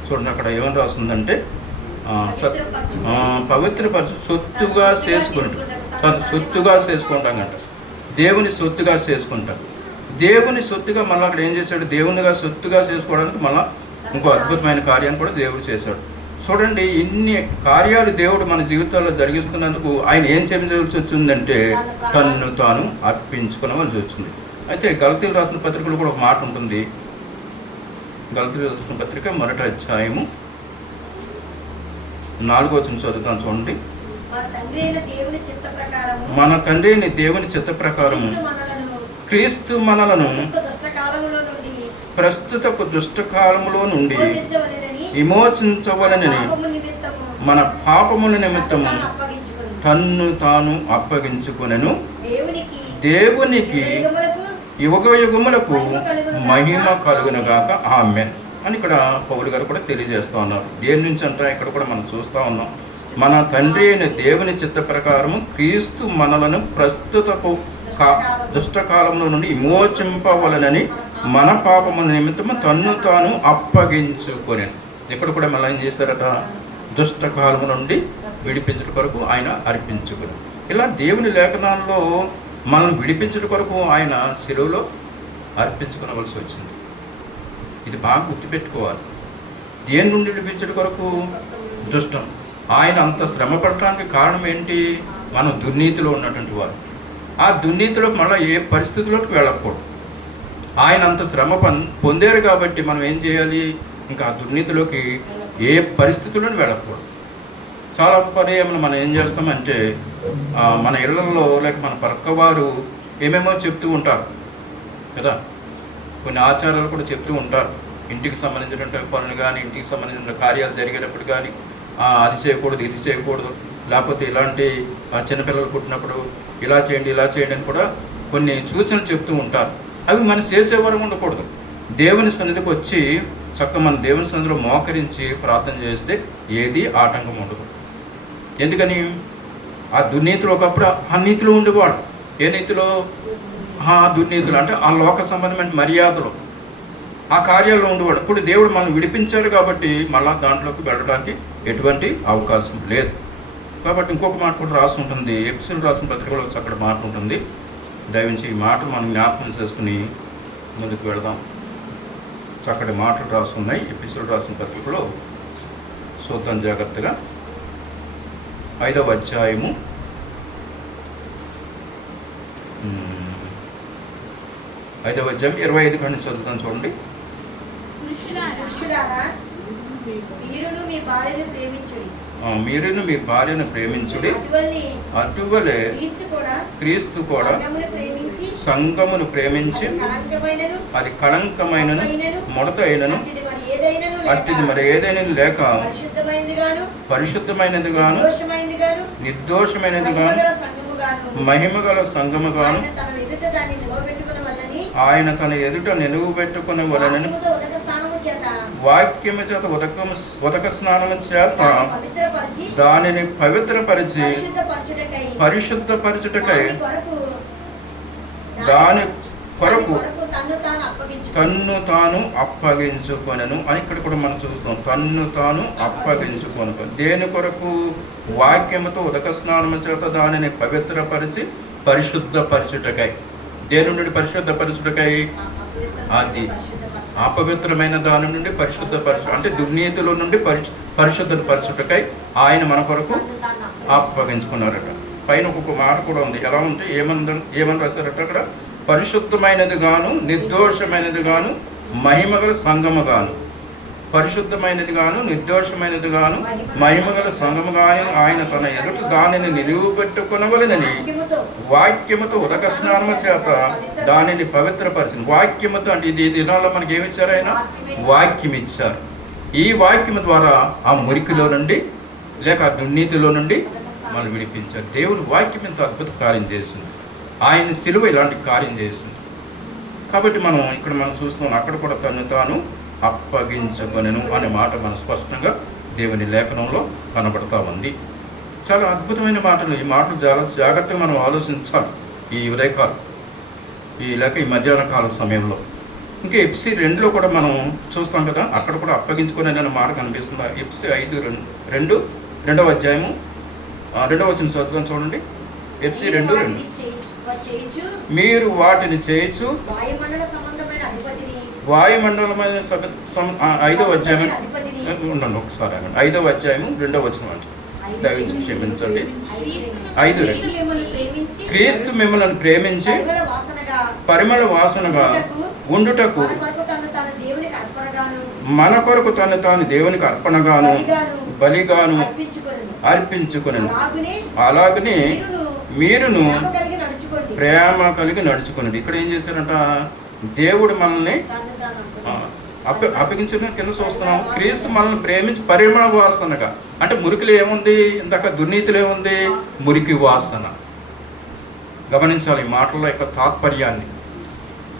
చూడండి. అక్కడ ఏమని రాస్తుందంటే పవిత్రపరచు, సొత్తుగా చేసుకుంటాం అంట. దేవుని సొత్తుగా చేసుకుంటాం. దేవుని సొత్తుగా మళ్ళీ అక్కడ ఏం చేశాడు? దేవునిగా సొత్తుగా చేసుకోవడానికి మళ్ళీ ఇంకో అద్భుతమైన కార్యాన్ని కూడా దేవుడు చేశాడు. చూడండి, ఇన్ని కార్యాలు దేవుడు మన జీవితాల్లో జరిగిస్తున్నందుకు ఆయన ఏం చేయవలసి వచ్చిందంటే తన్ను తాను అర్పించుకోవలసి వచ్చింది. అయితే గలతీయులు రాసిన పత్రికలో కూడా ఒక మాట ఉంటుంది. గలతీయులు రాసిన పత్రిక 1వ అధ్యాయము 4వ వచనం చదువుతాను. చూడండి. మన తండ్రి అయిన దేవుని చిత్త ప్రకారము క్రీస్తు మనలను ప్రస్తుతపు దుష్టకాలములో నుండి విమోచించవలనని మన పాపముల నిమిత్తము తన్ను తాను అప్పగించుకొనెను. దేవునికి యుగములకు మహిమ కలుగునగాక ఆమేన్ అని ఇక్కడ పౌలు గారు కూడా తెలియజేస్తూ ఉన్నారు. దేని నుంచి అంటే ఇక్కడ కూడా మనం చూస్తూ ఉన్నాం. మన తండ్రి అయిన దేవుని చిత్త ప్రకారము క్రీస్తు మనలను ప్రస్తుతపు దుష్టకాలంలో నుండి విమోచింపవలనని మన పాపముల నిమిత్తము తన్ను తాను అప్పగించుకొని. ఇక్కడ కూడా మళ్ళీ ఏం చేశారట? దుష్టకాలము నుండి విడిపించడం కొరకు ఆయన అర్పించుకొని. ఇలా దేవుని లేఖనాల్లో మనం విడిపించడం కొరకు ఆయన శిలువలో అర్పించుకోవలసి వచ్చింది. ఇది బాగా గుర్తుపెట్టుకోవాలి. దేని నుండి విడిపించడం కొరకు? దుష్టం. ఆయన అంత శ్రమ పడటానికి కారణం ఏంటి? మనం దుర్నీతిలో ఉన్నటువంటి వారు. ఆ దుర్నీతిలో మళ్ళీ ఏ పరిస్థితుల్లోకి వెళ్ళకూడదు. ఆయన అంత శ్రమ పొందారు కాబట్టి మనం ఏం చేయాలి? ఇంకా ఆ దుర్నీతిలోకి ఏ పరిస్థితుల్లోనూ వెళ్ళకూడదు. చాలా పర్యాయం మనం ఏం చేస్తామంటే మన ఇళ్లలో లేక మన పక్కవారు ఏమేమో చెప్తూ ఉంటారు కదా. కొన్ని ఆచారాలు కూడా చెప్తూ ఉంటారు. ఇంటికి సంబంధించినటువంటి పనులు కానీ, ఇంటికి సంబంధించిన కార్యాలు జరిగేటప్పుడు కానీ అది చేయకూడదు, ఇది చేయకూడదు, లేకపోతే ఇలాంటి చిన్నపిల్లలు పుట్టినప్పుడు ఇలా చేయండి అని కూడా కొన్ని సూచనలు చెప్తూ ఉంటారు. అవి మనం చేసేవారు ఉండకూడదు. దేవుని సన్నిధికి వచ్చి చక్కగా మన దేవుని సన్నిధిలో మోకరించి ప్రార్థన చేస్తే ఏది ఆటంకం ఉండదు. ఎందుకని? ఆ దుర్నీతిలో ఒకప్పుడు ఆ నీతిలో ఉండేవాడు. ఏ నీతిలో? ఆ దుర్నీతులు అంటే ఆ లోక సంబంధమైన మర్యాదలు, ఆ కార్యాల్లో ఉండేవాడు. ఇప్పుడు దేవుడు మనం విడిపించారు కాబట్టి మళ్ళా దాంట్లోకి వెళ్ళడానికి ఎటువంటి అవకాశం లేదు. కాబట్టి ఇంకొక మాట కూడా రాసి ఉంటుంది. ఎపిసోడ్ రాసిన పత్రికలో అక్కడ మాట ఉంటుంది. దయవించి ఈ మాట మనం జ్ఞాపకం చేసుకుని ముందుకు వెళదాం. చక్కటి మాటలు రాస్తున్నాయి ఎపిసోడ్ రాసిన పత్రికలో. చూద్దాం జాగ్రత్తగా. 5వ అధ్యాయము 25 కానీ చదువుతాం. చూడండి. మీరును మీ భార్యను ప్రేమించుడి, అటువలే క్రీస్తు కూడా సంఘమును ప్రేమించి కళంకమైనను, అది కళంకమైనను ముడత అయినను అట్టిది మరి ఏదైనను లేక, అట్టిది మరి ఏదైనా లేక పరిశుద్ధమైనది గాను, పరిశుద్ధమైనది గాను నిర్దోషమైనది గాను, నిర్దోషమైనది గాను మహిమగల సంఘము గాను, మహిమగల సంఘము గాను ఆయన తన ఎదుట దాన్ని నిలవబెట్టుకొనవలెనని, ఆయన తన ఎదుట నిలువు పెట్టుకునే వలనని వాక్యముతో ఉదక స్నానము చేత వాక్యము చేత ఉదక స్నానము చేత దాన్ని పవిత్రపరిచి, దానిని పవిత్రపరిచి పరిశుద్ధపరచుటకై, పరిశుద్ధపరచుటకై దాని కొరకు తన్ను తాను అప్పగించుకొని, తన్ను తాను అప్పగించుకొనెను అని ఇక్కడ కూడా మనం చూస్తాం. తన్ను తాను అప్పగించుకొను. దేని కొరకు? వాక్యముతో ఉదక స్నానము చేత దానిని పవిత్రపరిచి పరిశుద్ధపరచుటకై. దేని నుండి పరిశుద్ధపరచుటకై? అది అపవిత్రమైన దాని నుండి పరిశుద్ధపరచు, అంటే దుర్నీతిలో నుండి పరిశుద్ధపరచుటకై ఆయన మన కొరకు అప్పగించుకున్నారట. పైన ఒక్కొక్క మాట కూడా ఉంది. ఎలా ఉంటే ఏమని రాశారట అక్కడ? పరిశుద్ధమైనది గాను, నిర్దోషమైనది గాను, మహిమగల సంఘము గాను. పరిశుద్ధమైనది గాను, నిర్దోషమైనది గాను, మహిమగల సంఘము గాను ఆయన తన ఎదుట దానిని నిలువబెట్టుకొనవలెనని వాక్యముతో ఉదక స్నానము చేత దానిని పవిత్రపరిచింది. వాక్యముతో అంటే ఇది దినాల్లో మనకి ఏమి ఇచ్చారు? ఆయన వాక్యం ఇచ్చారు. ఈ వాక్యము ద్వారా ఆ మురికిలో నుండి లేక ఆ దుర్నీతిలో నుండి మనం విడిపించారు. దేవుని వాక్యం ఇంత అద్భుత కార్యం చేసింది. ఆయన సిలువ ఇలాంటి కార్యం చేసింది. కాబట్టి మనం చూస్తున్నాం, అక్కడ కూడా తను తాను అప్పగించుకొనెను అనే మాట మనం స్పష్టంగా దేవుని లేఖనంలో కనబడతా ఉంది. చాలా అద్భుతమైన మాటలు. ఈ మాటలు చాలా జాగ్రత్తగా మనం ఆలోచించాలి ఈ ఉదయకాలం, లేక ఈ మధ్యాహ్న కాల సమయంలో. ఇంకా ఎఫ్సి 2లో కూడా మనం చూస్తాం కదా, అక్కడ కూడా అప్పగించుకొనెను మాట కనిపిస్తుంది. ఎఫ్సి 5:2 రెండవ అధ్యాయము 2వ వచనం చదువుతాం చూడండి. ఎఫ్సి 2:2 మీరు వాటిని చేయొచ్చు వాయుమండలమైన 5వ అధ్యాయం ఉండండి ఒకసారి 5వ అధ్యాయము 2వ వచనం అంటే దయచేసి క్షమించండి. 5:2 క్రీస్తు మిమ్మల్ని ప్రేమించి పరిమళ వాసనగా ఉండుటకు మన కొరకు తను తాను దేవునికి అర్పణగాను బలిగాను అర్పించుకొనెను. అలాగనే మీరును ప్రేమ కలిగి నడుచుకునేది. ఇక్కడ ఏం చేశారంట? దేవుడు మనల్ని అప్పగించుకుని కింద చూస్తున్నాం. క్రీస్తు మనల్ని ప్రేమించి పరిమళ వాసనగా, అంటే మురికిలో ఏముంది? ఇందాక దుర్నీతిలో ఏముంది? మురికి వాసన. గమనించాలి ఈ మాటల యొక్క తాత్పర్యాన్ని.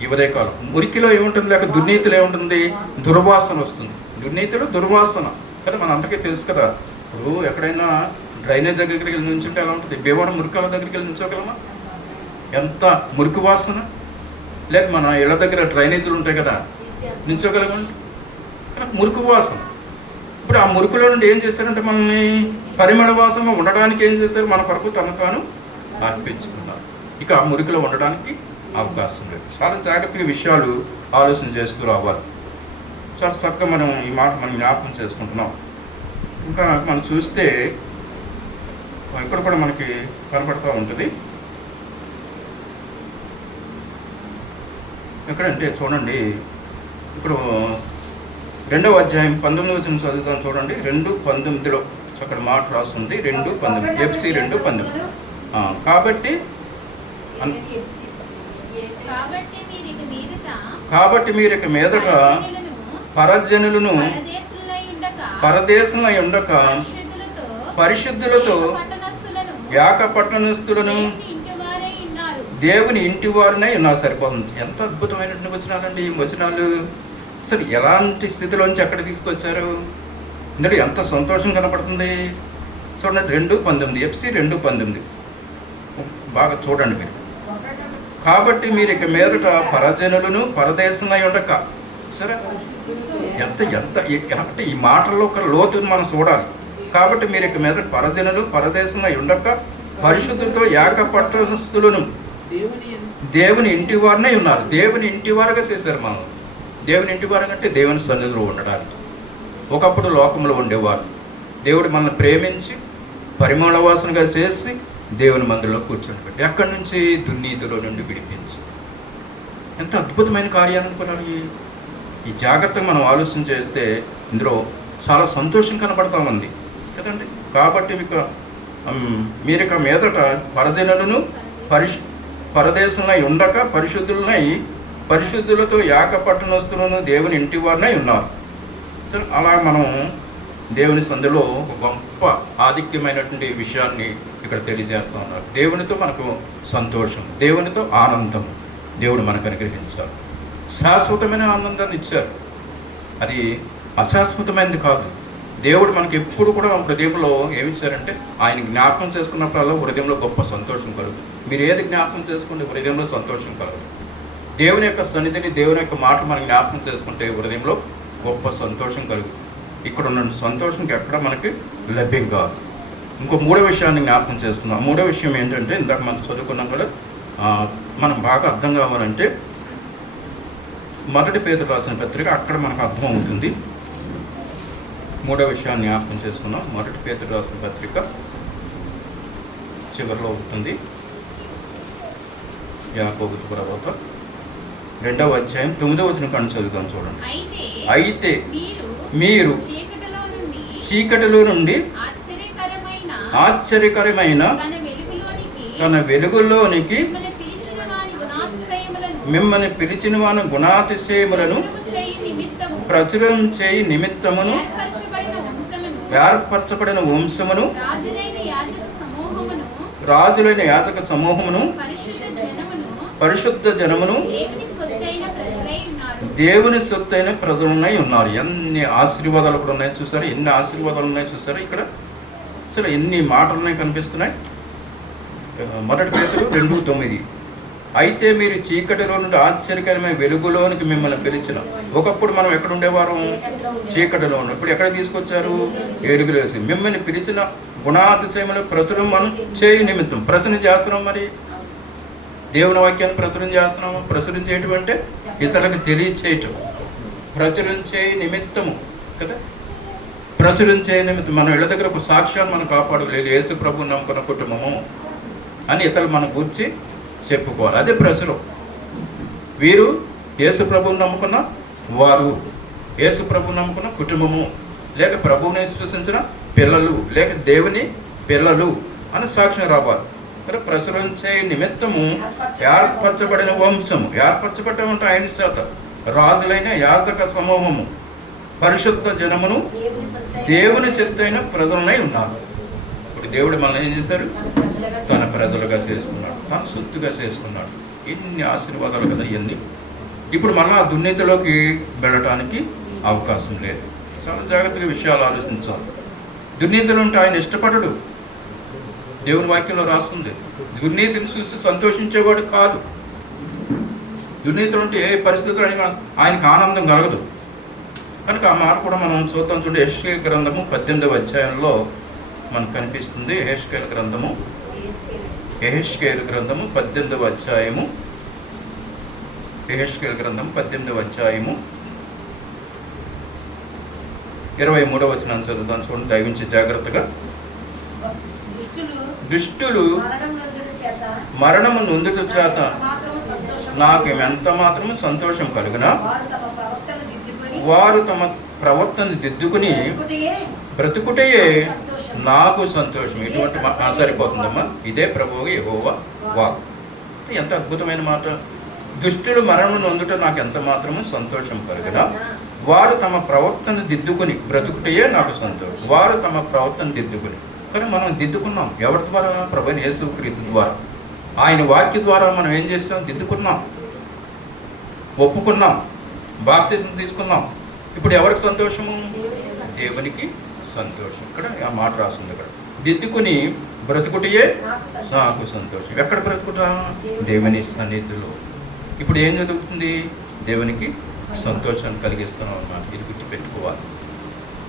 ఈ ఉదయకాలం మురికిలో ఏముంటుంది? లేక దుర్నీతిలో ఏముంటుంది? దుర్వాసన వస్తుంది. దుర్నీతిలో దుర్వాసన కదా, మన అందరికీ తెలుసు కదా. ఇప్పుడు ఎక్కడైనా డ్రైనేజ్ దగ్గరికి వెళ్ళి నుంచుంటే ఎలా ఉంటుంది? భీమవరం మురికాల దగ్గరికి వెళ్ళి నుంచోగలమా? ఎంత మురికి వాసన. లేక మన ఇళ్ళ దగ్గర డ్రైనేజీలు ఉంటాయి కదా, నిల్చోగలమండి. మురికి వాసన. ఇప్పుడు ఆ మురికిలో నుండి ఏం చేశారంటే మనల్ని పరిమళ వాసన ఉండడానికి ఏం చేశారు? మన కొరకు తను తాను అర్పించుకున్నారు. ఇక ఆ మురికిలో ఉండడానికి అవకాశం లేదు. చాలా జాగ్రత్తగా విషయాలు ఆలోచన చేస్తూ రావాలి. చాలా చక్కగా మనం ఈ మాట మనం జ్ఞాపకం చేసుకుంటున్నాం. ఇంకా మనం చూస్తే ఇక్కడ కూడా మనకి కనపడుతూ ఉంటుంది. ఎక్కడంటే చూడండి, ఇప్పుడు 2వ అధ్యాయం 19వ వచనం చదువుతాం చూడండి. 2:19లో అక్కడ మాట రాస్తుంది. 2:19 ఎఫ్సి 2:19. కాబట్టి మీరు ఇక మీదట పరజనులను పరదేశంలో ఉండక పరిశుద్ధులతో యాక పట్టణస్థులను దేవుని ఇంటి వారినై ఉన్నారు. సరిపోతుంది. ఎంత అద్భుతమైనటువంటి వచనాలండి ఈ వచనాలు. అసలు ఎలాంటి స్థితిలోంచి ఎక్కడ తీసుకొచ్చారు? ఇందులో ఎంత సంతోషం కనపడుతుంది చూడండి. 2:19 ఎఫ్సి 2:19 బాగా చూడండి మీరు. కాబట్టి మీరు ఇక మీదట పరజనులను పరదేశంలో ఉండక. సరే, ఎంత అంటే ఈ మాటల్లో ఒక లోతుని మనం చూడాలి. కాబట్టి మీరు ఇక మీదట పరజనులు పరదేశంలో ఉండక పరిశుద్ధులతో యాక పట్టణస్థులను దేవుని ఇంటి వారినే ఉన్నారు. దేవుని ఇంటి వారుగా చేశారు మనం. దేవుని ఇంటి వారు అంటే దేవుని సన్నిధిలో ఉండడానికి. ఒకప్పుడు లోకంలో ఉండేవారు. దేవుడు మనల్ని ప్రేమించి పరిమళ వాసనగా చేసి దేవుని మందిరంలో కూర్చొని పెట్టి ఎక్కడి నుంచి? దుర్నీతిలో నుండి విడిపించి. ఎంత అద్భుతమైన కార్యాలు అనుకున్నారు. ఈ జాగ్రత్తగా మనం ఆలోచన చేస్తే ఇందులో చాలా సంతోషం కనపడతా ఉంది కదండి. కాబట్టి మీరిక మీదట పరజనులను పరదేశంలో ఉండక పరిశుద్ధులనై పరిశుద్ధులతో యాక పట్టణస్తులను దేవుని ఇంటి వారినై ఉన్నారు. సో అలా మనం దేవుని సందులో ఒక గొప్ప ఆధిక్యమైనటువంటి విషయాన్ని ఇక్కడ తెలియజేస్తూ ఉన్నారు. దేవునితో మనకు సంతోషం, దేవునితో ఆనందం దేవుడు మనకు అనుగ్రహించారు. శాశ్వతమైన ఆనందాన్ని ఇచ్చారు. అది అశాశ్వతమైనది కాదు. దేవుడు మనకి ఎప్పుడు కూడా హృదయంలో ఏమి ఇచ్చారంటే ఆయన జ్ఞాపకం చేసుకున్నప్పుడల్లా హృదయంలో గొప్ప సంతోషం కలుగుతుంది. మీరు ఏది జ్ఞాపకం చేసుకుంటే హృదయంలో సంతోషం కలుగుతుంది. దేవుని యొక్క సన్నిధిని, దేవుని యొక్క మాట మనం జ్ఞాపకం చేసుకుంటే హృదయంలో గొప్ప సంతోషం కలుగుతుంది. ఇక్కడ ఉన్న సంతోషం ఎక్కడ మనకి లభ్యం కాదు. ఇంకో మూడో విషయాన్ని జ్ఞాపకం చేసుకుందాం. ఆ మూడో విషయం ఏంటంటే ఇందాక మనం చదువుకున్నాం కూడా, మనం బాగా అర్థం కావాలంటే మొదటి పేతురు రాసిన పత్రిక, అక్కడ మనకు అర్థం అవుతుంది. మూడో విషయాన్ని జ్ఞాపకం చేసుకున్నాం. మొదటి పేతురు రాసిన పత్రిక చివరిలో ఉంటుంది. యాకోబు ప్రవక్త 2వ అధ్యాయం 9వ వచనం కాడ చదువుతాం చూడండి. అయితే మీరు చీకటిలో నుండి ఆశ్చర్యకరమైన తన వెలుగులోనికి మిమ్మల్ని పిలిచిన వాని గుణాతిశయములను ప్రచురం చేయి నిమిత్తమును ఏర్పరచబడిన వంశమును రాజులైన యాజక సమూహమును పరిశుద్ధ జనమును దేవుని సొత్తైన ప్రజలున్నాయి ఉన్నారు. ఎన్ని ఆశీర్వాదాలు కూడా ఉన్నాయి చూసారు, ఎన్ని ఆశీర్వాదాలు ఉన్నాయి చూసారు. ఇక్కడ అసలు ఎన్ని మాటలు ఉన్నాయి కనిపిస్తున్నాయి. మొదటి పేతురు 2:9. అయితే మీరు చీకటిలో నుండి ఆశ్చర్యకరమైన వెలుగులోనికి మిమ్మల్ని పిలిచిన. ఒకప్పుడు మనం ఎక్కడ ఉండేవారు? చీకటిలో ఉన్న. ఇప్పుడు ఎక్కడ తీసుకొచ్చారు? వెలుగులేసి. మిమ్మల్ని పిలిచిన గుణాతిశయములు ప్రచురం మనం చేయి నిమిత్తం. ప్రచురం చేస్తున్నాం. మరి దేవుని వాక్యాన్ని ప్రచురం చేస్తున్నాము. ప్రచురం చేయటం అంటే ఇతరులకు తెలియచేయటం. ప్రచురం చేయి నిమిత్తము కదా. ప్రచురం చేయ నిమిత్తం మన ఇళ్ళ దగ్గర ఒక సాక్ష్యాన్ని మనం కాపాడలేదు. యేసు ప్రభువు నమ్ముకున్న కుటుంబము అని ఇతరులు మన గురించి చెప్పుకోవాలి. అదే ప్రచురం. వీరు యేసు ప్రభువుని నమ్ముకున్న వారు, యేసు ప్రభువుని నమ్ముకున్న కుటుంబము, లేక ప్రభువుని విశ్వసించిన పిల్లలు, లేక దేవుని పిల్లలు అని సాక్ష్యం రావాలి. ప్రచురం చేయ నిమిత్తము ఏర్పరచబడిన వంశము. ఏర్పరచబడటం అంటే ఆయన చేత రాజులైన యాజక సమూహము, పరిశుద్ధ జనమును దేవుని సొత్తైన ప్రజలనై ఉన్నారు. ఇప్పుడు దేవుడు మనల్ని ఏం చేశారు? తన ప్రజలుగా చేసుకున్నాడు, తన సొత్తుగా చేసుకున్నాడు. ఎన్ని ఆశీర్వాదాలు కదా ఇవన్నీ. ఇప్పుడు మనం ఆ దుర్నీతిలోకి వెళ్ళటానికి అవకాశం లేదు. చాలా జాగ్రత్తగా విషయాలు ఆలోచించాలి. దుర్నీతిలో ఉంటే ఆయన ఇష్టపడడు. దేవుని వాక్యంలో రాస్తుంది, దుర్నీతిని చూసి సంతోషించేవాడు కాదు. దుర్నీతిలో ఉంటే ఏ పరిస్థితుల్లో ఆయనకు ఆనందం కలగదు. కనుక ఆ మాట కూడా మనం చూద్దాం. చూడండి, యెహెజ్కేలు గ్రంథము 18వ అధ్యాయంలో మనకు కనిపిస్తుంది. యెహెజ్కేలు గ్రంథము 18వ అధ్యాయము, యెహెజ్కేలు గ్రంథం 18వ అధ్యాయము 23వ వచనం చదువుతాను చూడండి. దయవించి జాగ్రత్తగా. దుష్టులు మరణము నొందుట చేత నాకు ఎంత మాత్రము సంతోషం కలుగునా వారు తమ ప్రవర్తన దిద్దుకుని బ్రతుకుటయే నాకు సంతోషం. ఇటువంటి సరిపోతుందమ్మా. ఇదే ప్రభువు యెహోవా వాక్. ఎంత అద్భుతమైన మాట. దుష్టులు మరణం నొందుట నాకు ఎంత మాత్రము సంతోషం కలుగునా వారు తమ ప్రవర్తన దిద్దుకుని బ్రతుకుటయే నాకు సంతోషం. వారు తమ ప్రవర్తన దిద్దుకుని. కానీ మనం దిద్దుకున్నాం. ఎవరి ద్వారా? ప్రభువైన యేసుక్రీస్తు ద్వారా. ఆయన వాక్య ద్వారా మనం ఏం చేస్తాం? దిద్దుకున్నాం, ఒప్పుకున్నాం, బాప్తిజం తీసుకున్నాం. ఇప్పుడు ఎవరికి సంతోషము? దేవునికి సంతోషం. ఇక్కడ ఆ మాట రాస్తుంది. ఇక్కడ దిద్దుకుని బ్రతుకుటయే నాకు సంతోషం. ఎక్కడ బ్రతుకుట? దేవుని సన్నిధిలో. ఇప్పుడు ఏం జరుగుతుంది? దేవునికి సంతోషాన్ని కలిగిస్తున్నాం అన్నమాట. ఇది గుర్తుపెట్టుకోవాలి.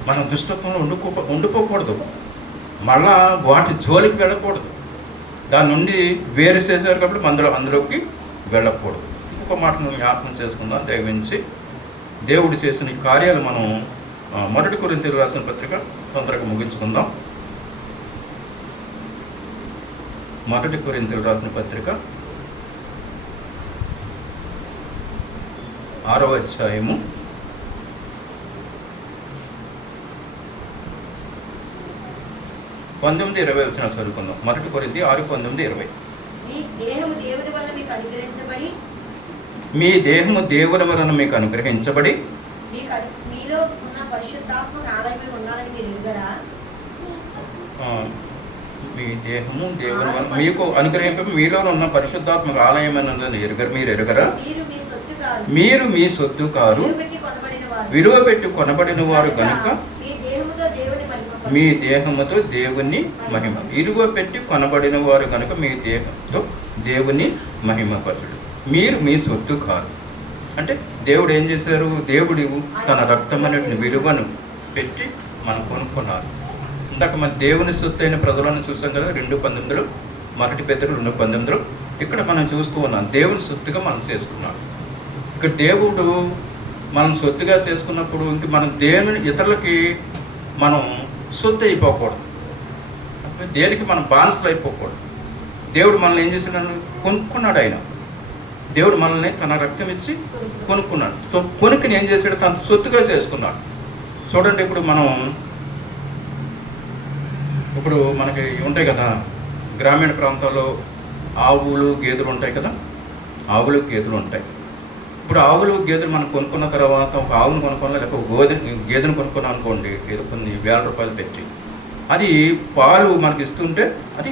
మనం దుష్టత్వంలో ఉండిపోకూడదు. మళ్ళా వాటి జోలికి వెళ్ళకూడదు. దాని నుండి వేరు చేశారు కాబట్టి అందులోకి వెళ్ళకూడదు. ఒక మాట నువ్వు జ్ఞాపకం చేసుకుందాం దయవించి. దేవుడు చేసిన కార్యాలు మనం మొదటి కొరింథీయులకు రాసిన పత్రిక తొందరగా ముగించుకుందాం. మొదటి కొరింథీయులకు రాసిన పత్రిక 6వ అధ్యాయము 19-20 వచనాలు చదువుకుందాం. మొదటి కొరింథీ 6:19-20. మీ దేహము దేవుని వల్ల మీకు అనుగ్రహించబడి మీ దేహము దేవుని వలన మీకు అనుగ్రహించబడి మీలో ఉన్న పరిశుద్ధాత్మ ఆలయమై ఉన్నారని మీరు ఎరుగరా? మీ దేహము దేవుని వలన మీకు అనుగ్రహింపబడి మీలో ఉన్న పరిశుద్ధాత్మక ఆలయమైనదని మీరు ఎరుగరా? మీరు మీ సొత్తు కాదు, మీరు మీ సొత్తు కారు, విలువ పెట్టి కొనబడిన వారు. విలువ పెట్టి కొనబడిన వారు గనుక మీ దేహముతో దేవుని మహిమపరచుడి. మీ దేహముతో దేవుని మహిమ, విలువ పెట్టి కొనబడిన వారు కనుక మీ దేహంతో దేవుని మహిమపరచుడు. మీరు మీ సొత్తు కాదు అంటే దేవుడు ఏం చేశారు? దేవుడు తన రక్తం అనే విలువను పెట్టి మనం కొనుక్కున్నారు. ఇందాక మన దేవుని సొత్తు అయిన ప్రజలను చూసాం కదా, 2:19, 1 Peter 2:19. ఇక్కడ మనం చూస్తూ ఉన్నాం దేవుని సొత్తుగా మనం చేసుకున్నాం. ఇక్కడ దేవుడు మనం సొత్తుగా చేసుకున్నప్పుడు ఇంక మనం దేవుని ఇతరులకి మనం సొత్తు అయిపోకూడదు, దేనికి మనం బానిసలు అయిపోకూడదు. దేవుడు మనల్ని ఏం చేసినాడు? కొనుక్కున్నాడు. ఆయన దేవుడు మనల్ని తన రక్తం ఇచ్చి కొనుక్కున్నాడు. కొనుక్కుని ఏం చేశాడు? తన సొత్తుగా చేసుకున్నాడు. చూడండి, ఇప్పుడు మనకి ఉంటాయి కదా గ్రామీణ ప్రాంతాల్లో ఆవులు గేదెలు ఉంటాయి కదా, ఆవులు గేదెలు ఉంటాయి. ఇప్పుడు ఆవులు గేదెలు మనం కొనుక్కున్న తర్వాత ఒక ఆవును కొనుక్కున్నా లేక ఒక గేదెను కొనుక్కున్నాం అనుకోండి, ఏదో కొన్ని వేల రూపాయలు పెట్టి అది పాలు మనకి ఇస్తుంటే అది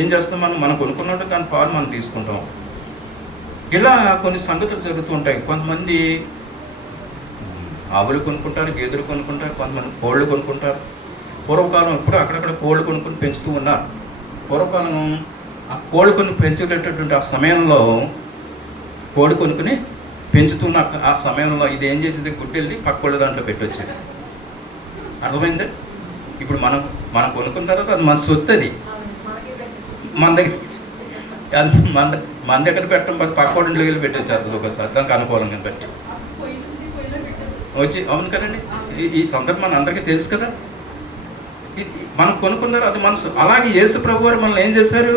ఏం చేస్తాం? మనం కొనుక్కున్నట్టు దాని పాలు మనం తీసుకుంటాం. ఇలా కొన్ని సంగతులు జరుగుతూ ఉంటాయి. కొంతమంది ఆవులు కొనుక్కుంటారు, గేదెలు కొనుక్కుంటారు, కొంతమంది కోళ్ళు కొనుక్కుంటారు. పూర్వకాలం ఇప్పుడు అక్కడక్కడ కోళ్ళు కొనుక్కొని పెంచుతూ ఉన్నారు. పూర్వకాలం ఆ కోళ్ళు కొని పెంచుకునేటటువంటి ఆ సమయంలో కోడి కొనుక్కుని పెంచుతున్న ఆ సమయంలో ఇది ఏం చేసేది? గుడ్డెళ్ళి పక్కోళ్ళ దాంట్లో పెట్టొచ్చేది. అర్థమైందే? ఇప్పుడు మనం కొనుక్కున్న తర్వాత అది మన సొత్తు, అది మన దగ్గర మన దగ్గర పెట్టడం బట్టి పక్కోడింట్లో వెళ్ళి పెట్టొచ్చారు ఒకసారి దానికి అనుకూలంగా బట్టి వచ్చి. అవును కదండి, ఈ సందర్భం మన అందరికీ తెలుసు కదా. మనం కొనుక్కున్నారు, అది మనసు. అలాగే యేసు ప్రభు వారు మనల్ని ఏం చేశారు?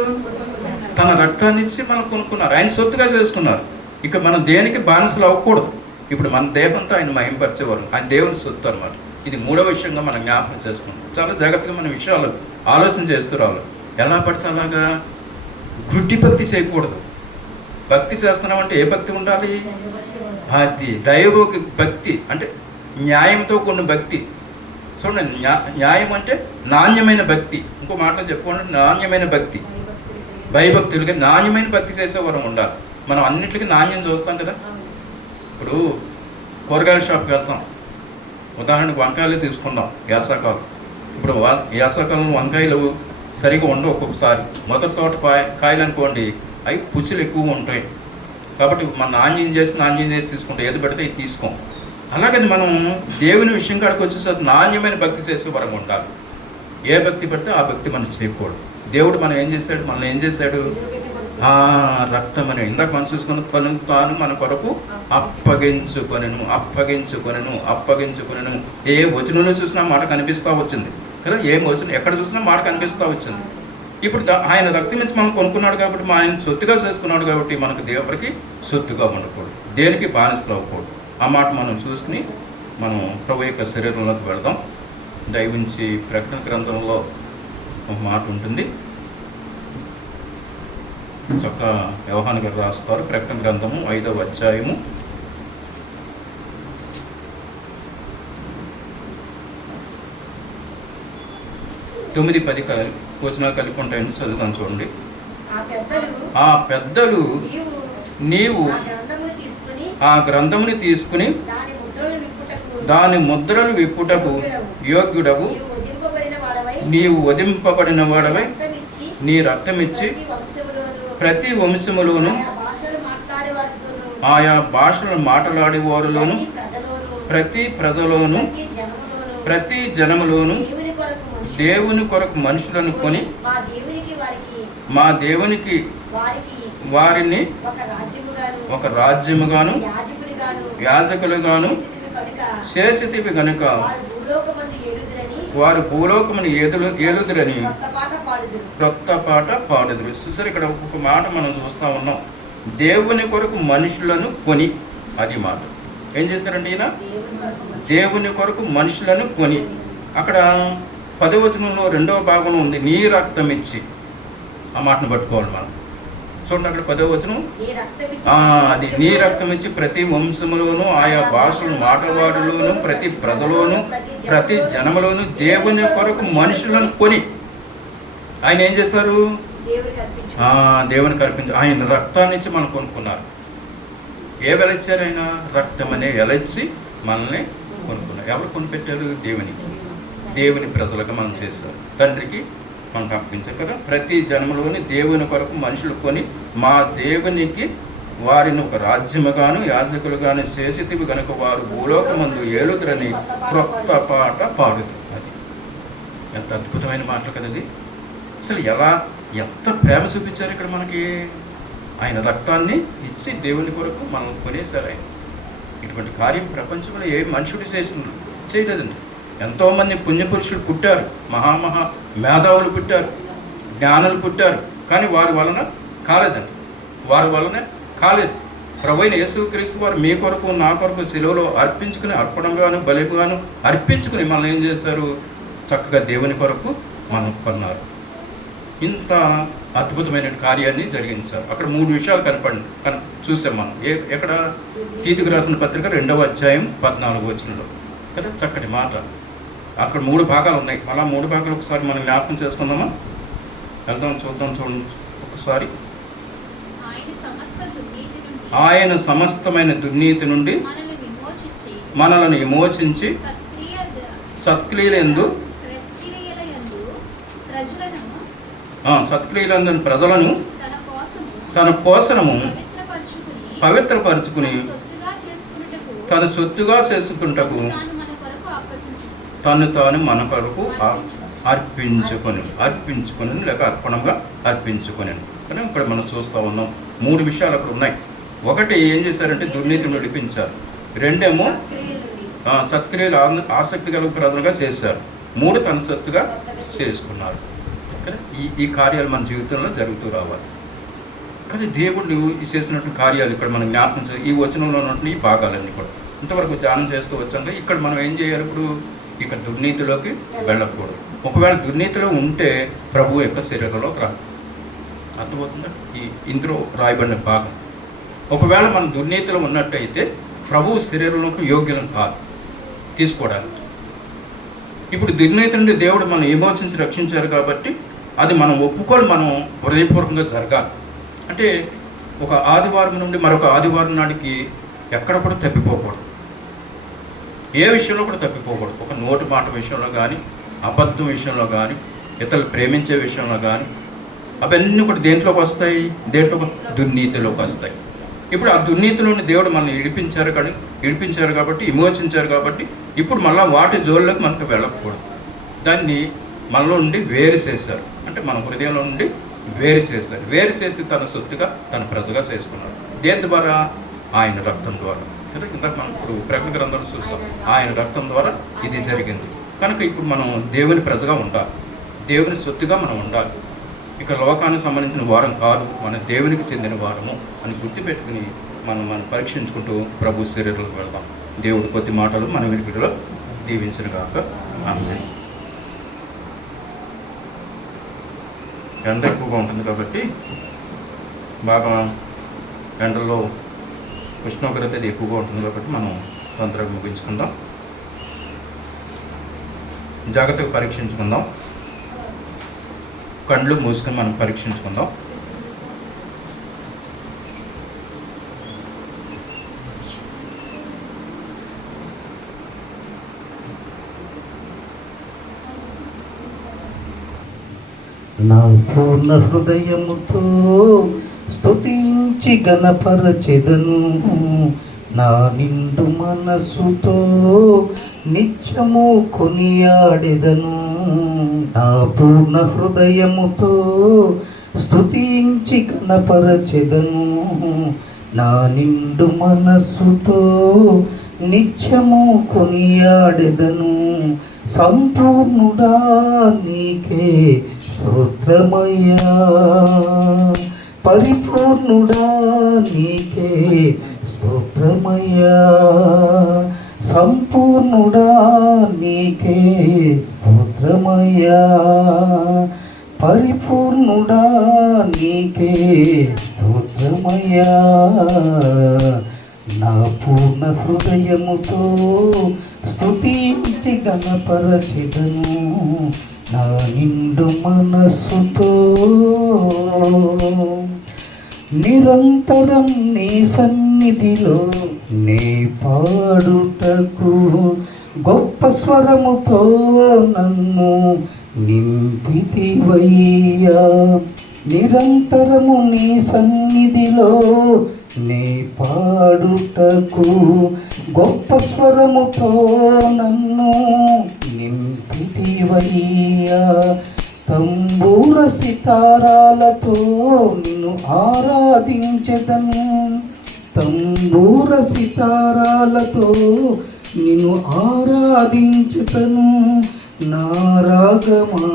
తన రక్తాన్ని ఇచ్చి మనం కొనుక్కున్నారు, ఆయన సొత్తుగా చేసుకున్నారు. ఇక మనం దేనికి బానిసలు అవ్వకూడదు. ఇప్పుడు మన దేహంతో ఆయన మహింపరిచేవారు, ఆయన దేవుని సొత్తు అనమాట. ఇది 3వ విషయంగా మనం జ్ఞాపకం చేసుకుంటాం. చాలా జాగ్రత్తగా మన విషయాలు ఆలోచన చేస్తూ రావాలి. ఎలా పడితే అలాగా గుడ్డి భక్తి చేయకూడదు. భక్తి చేస్తున్నామంటే ఏ భక్తి ఉండాలి? అది దైవ భక్తి, అంటే న్యాయంతో కొన్ని భక్తి. చూడండి, న్యాయం అంటే నాణ్యమైన భక్తి. ఇంకో మాటలో చెప్పుకోండి, నాణ్యమైన భక్తి. భయభక్తులకి నాణ్యమైన భక్తి చేసేవారు ఉండాలి. మనం అన్నింటికి నాణ్యం చూస్తాం కదా. ఇప్పుడు కూరగాయల షాప్కి వెళ్తాం, ఉదాహరణకు వంకాయలు తీసుకుందాం. వేసవకాలం, ఇప్పుడు వేసవకాలంలో వంకాయలు సరిగా ఉండవు. ఒక్కొక్కసారి మొదటి తోట కాయలు అనుకోండి, అవి పుచ్చులు ఎక్కువ ఉంటాయి. కాబట్టి మనం నాణ్యం చేసి తీసుకుంటాం, ఏది పడితే ఇది తీసుకోం. అలాగని మనం దేవుని విషయం కాడికి వచ్చేసరికి నాణ్యమైన భక్తి చేసే వరం ఉండాలి. ఏ భక్తి పడితే ఆ భక్తి మనం చేయకూడదు. దేవుడు మనల్ని ఏం చేశాడు? రక్తం అని ఇందాక మనం చూసుకున్న తాను మన కొరకు అప్పగించుకొనెను. ఏ వచనంలో చూసినా మాట కనిపిస్తూ వచ్చింది కదా, ఏ వచనం ఎక్కడ చూసినా మాట కనిపిస్తూ వచ్చింది. ఇప్పుడు ఆయన రక్తం ఇచ్చి మనం కొనుక్కున్నాడు కాబట్టి, ఆయన సొత్తుగా చేసుకున్నాడు కాబట్టి మనకు దేవుడికి సొత్తుగా ఉండకూడదు, దేనికి బానిసలు అవ్వకూడదు. ఆ మాట మనం చూసుకుని మనం ప్రభు యొక్క శరీరంలోకి వెళదాం. దైవించి ప్రకటన గ్రంథంలో ఒక మాట ఉంటుంది, చక్క యోహాను గారు రాస్తారు. ప్రకటన గ్రంథము 5వ అధ్యాయము 9-10 వచనాలు కలిపి ఉంటాయని చదువుతాను చూడండి. ఆ పెద్దలు నీవు ఆ గ్రంథముని తీసుకుని దాని ముద్రలు విప్పుటకు యోగ్యుడవు, నీవు వధింపబడిన వాడవై నీ రక్తమిచ్చి ప్రతి వంశములోను ఆయా భాషలు మాట్లాడేవారిలోను ప్రతి ప్రజలోను ప్రతి జనములోను దేవుని కొరకు మనుషులను కొని మా దేవునికి వారిని ఒక రాజ్యముగాను యాజకులుగాను చేసితివి గనుక వారు భూలోకమును ఏలుదురని క్రొత్త పాట పాడుదురు. చూసారు, ఇక్కడ ఒక మాట మనం చూస్తూ ఉన్నాం, దేవుని కొరకు మనుషులను కొని. అది మాట ఏం చేశారంటే ఈయన దేవుని కొరకు మనుషులను కొని. అక్కడ 10వ వచనంలో 2వ భాగంలో ఉంది, నీ రక్తం ఇచ్చి. ఆ మాటను పట్టుకోవాలి మనం. చూడండి అక్కడ 10వ వచనం, నీ రక్తం ఇచ్చి అది నీ రక్తం ఇచ్చి ప్రతి వంశములోను ఆయా భాషలు మాటవాడులోను ప్రతి ప్రజలోను ప్రతి జనములోను దేవుని కొరకు మనుషులను కొని ఆయన ఏం చేశారు? దేవుడికి అర్పించు. దేవునికి అర్పించి ఆయన రక్తాన్ని ఇచ్చి మనం కొనుక్కున్నారు. ఏ వెల ఇచ్చారు? ఆయన రక్తం అనే వెల ఇచ్చి మనల్ని కొనుక్కున్నారు. ఎవరు కొనిపెట్టారు? దేవునికి, దేవుని ప్రజలుగా మనం చేశారు. తండ్రికి మనకు అర్పించారు కదా. ప్రతి జన్మలోని దేవుని కొరకు మనుషులు కొని మా దేవునికి వారిని ఒక రాజ్యముగాను యాజకులుగాను చేసితివి గనుక వారు భూలోకమందు ఏలుదురని క్రొత్త పాట పాడుతుంది. అది ఎంత అద్భుతమైన మాటలు కదా అది. అసలు ఎంత ప్రేమ చూపించారు ఇక్కడ మనకి. ఆయన రక్తాన్ని ఇచ్చి దేవుని కొరకు మనం కొనేశారు. ఆయన ఇటువంటి కార్యం ప్రపంచంలో ఏ మనుషుడు చేయలేదండి. ఎంతోమంది పుణ్యపురుషులు పుట్టారు, మహామహా మేధావులు పుట్టారు, జ్ఞానులు పుట్టారు, కానీ వారి వలన కాలేదండి. వారి వలన కాలేదు. ప్రభువైన యేసుక్రీస్తు వారు మీ కొరకు నా కొరకు శిలువలో అర్పించుకుని అర్పణంగాను బలిగాను అర్పించుకుని మనల్ని ఏం చేశారు? చక్కగా దేవుని కొరకు మనం కొన్నారు. ఇంత అద్భుతమైన కార్యాన్ని జరిగించారు. అక్కడ 3 విషయాలు చూసాం మనం. ఎక్కడ? తీతుకు రాసిన పత్రిక 2వ అధ్యాయం 14వ వచనంలో కదా. చక్కటి మాట. అక్కడ 3 భాగాలు ఉన్నాయి. అలా 3 భాగాలు ఒకసారి మనం జ్ఞాపకం చేసుకుందామా? వెళ్దాం, చూడండి ఒకసారి. ఆయన సమస్తమైన దుర్నీతి నుండి మనలను విమోచించి సత్క్రియలందు ప్రజలను తన కోసము పవిత్రపరచుకుని తన సొత్తుగా చేసుకుంటకు తాను మన కొరకు అర్పించుకొని లేక అర్పణంగా అర్పించుకొని. కానీ ఇక్కడ మనం చూస్తూ ఉన్నాం 3 విషయాలు అక్కడ ఉన్నాయి. ఒకటి ఏం చేశారంటే దుర్నీతిని నడిపించారు. 2 ఏమో సత్క్రియలు ఆసక్తి గల ప్రజలుగా చేశారు. 3 తన సొత్తుగా చేసుకున్నారు. ఈ కార్యాలు మన జీవితంలో జరుగుతూ రావాలి. కానీ దేవుడు చేసినట్టు కార్యాలు ఇక్కడ మనం జ్ఞాపకం ఈ వచనంలో ఉన్నట్టు ఈ భాగాలన్నీ కూడా ఇంతవరకు ధ్యానం చేస్తూ వచ్చాక ఇక్కడ మనం ఏం చేయాలి? ఇప్పుడు ఇక దుర్నీతిలోకి వెళ్ళకూడదు. ఒకవేళ దుర్నీతిలో ఉంటే ప్రభు యొక్క శరీరంలోకి రా. అర్థమవుతుందా? ఇందులో రాయబడిన భాగం. ఒకవేళ మనం దుర్నీతిలో ఉన్నట్టయితే ప్రభు శరీరంలోకి యోగ్యం కాదు తీసుకోవడానికి. ఇప్పుడు దుర్నీతి నుండి దేవుడు మనం విమోచించి రక్షించారు కాబట్టి అది మనం ఒప్పుకొని మనం హృదయపూర్వకంగా జరగాలి. అంటే ఒక ఆదివారం నుండి మరొక ఆదివారం నాటికి ఎక్కడ కూడా తప్పిపోకూడదు. ఏ విషయంలో కూడా తప్పిపోకూడదు. ఒక నోటి మాట విషయంలో కానీ, అబద్ధం విషయంలో కానీ, ఇతరులు ప్రేమించే విషయంలో కానీ, అవన్నీ కూడా దేంట్లోకి వస్తాయి? దుర్నీతిలోకి వస్తాయి. ఇప్పుడు ఆ దుర్నీతి నుండి దేవుడు మనల్ని విడిపించారు కాబట్టి విమోచించారు కాబట్టి ఇప్పుడు మళ్ళీ వాటి జోల్లోకి మనకు వెళ్ళకూడదు. దాన్ని మనలో నుండి వేరు చేశారు. అంటే మన హృదయంలో నుండి వేరు చేసి తన సొత్తుగా తన ప్రజగా చేసుకున్నాడు. దేని ద్వారా? ఆయన రక్తం ద్వారా కదా. ఇందాక మనం ఇప్పుడు ప్రకటన గ్రంథంలో చూస్తాం, ఆయన రక్తం ద్వారా ఇది జరిగింది. కనుక ఇప్పుడు మనం దేవుని ప్రజగా ఉండాలి, దేవుని సొత్తుగా మనం ఉండాలి. ఇక లోకానికి సంబంధించిన వారం కాదు, మన దేవునికి చెందిన వారము అని గుర్తుపెట్టుకుని మనం పరీక్షించుకుంటూ ప్రభు శరీరంలోకి వెళ్దాం. దేవుడు కొద్ది మాటలు మన వినికిడిలో దీవించిన కాక. ఆమేన్. ఎండ ఎక్కువగా ఉంటుంది కాబట్టి బాగా ఎండల్లో ఉష్ణోగ్రత ఎక్కువగా ఉంటుంది కాబట్టి మనం తొందరగా ముగించుకుందాం. జాగ్రత్తగా పరీక్షించుకుందాం. కళ్ళు మూసుకొని మనం పరీక్షించుకుందాం. నా పూర్ణ హృదయముతో స్తుతించి గణపరచెదను, నా నిండు మనస్సుతో నిత్యము కొనియాడెదను. నా పూర్ణ హృదయముతో స్తుతించి గణపరచెదను, నా నిండు మనస్సుతో నిత్యము కొనియాడెదను. సంపూర్ణుడా నీకే స్తోత్రమయ్యా, పరిపూర్ణుడా నీకే స్తోత్రమయ్యా, సంపూర్ణుడా నీకే స్తోత్రమయ్యా. పరిపూర్ణుడా నీకే స్తోత్రమయ్యా, నా పూర్ణ హృదయముతో స్తుతించి గణపరచెదను నా నిండు మనస్సుతో. నిరంతరం నీ సన్నిధిలో నీ పాడుటకు గొప్ప స్వరముతో నన్ను నింపితివయ్యా. నిరంతరము నీ సన్నిధిలో నీ పాడుటకు గొప్ప స్వరముతో నన్ను నింపితివయ్యా. తంబూర సితారాలతో నిన్ను ఆరాధించెదను, తంబూర సితారాలతో నిన్ను ఆరాధించెదను. నా రాగమా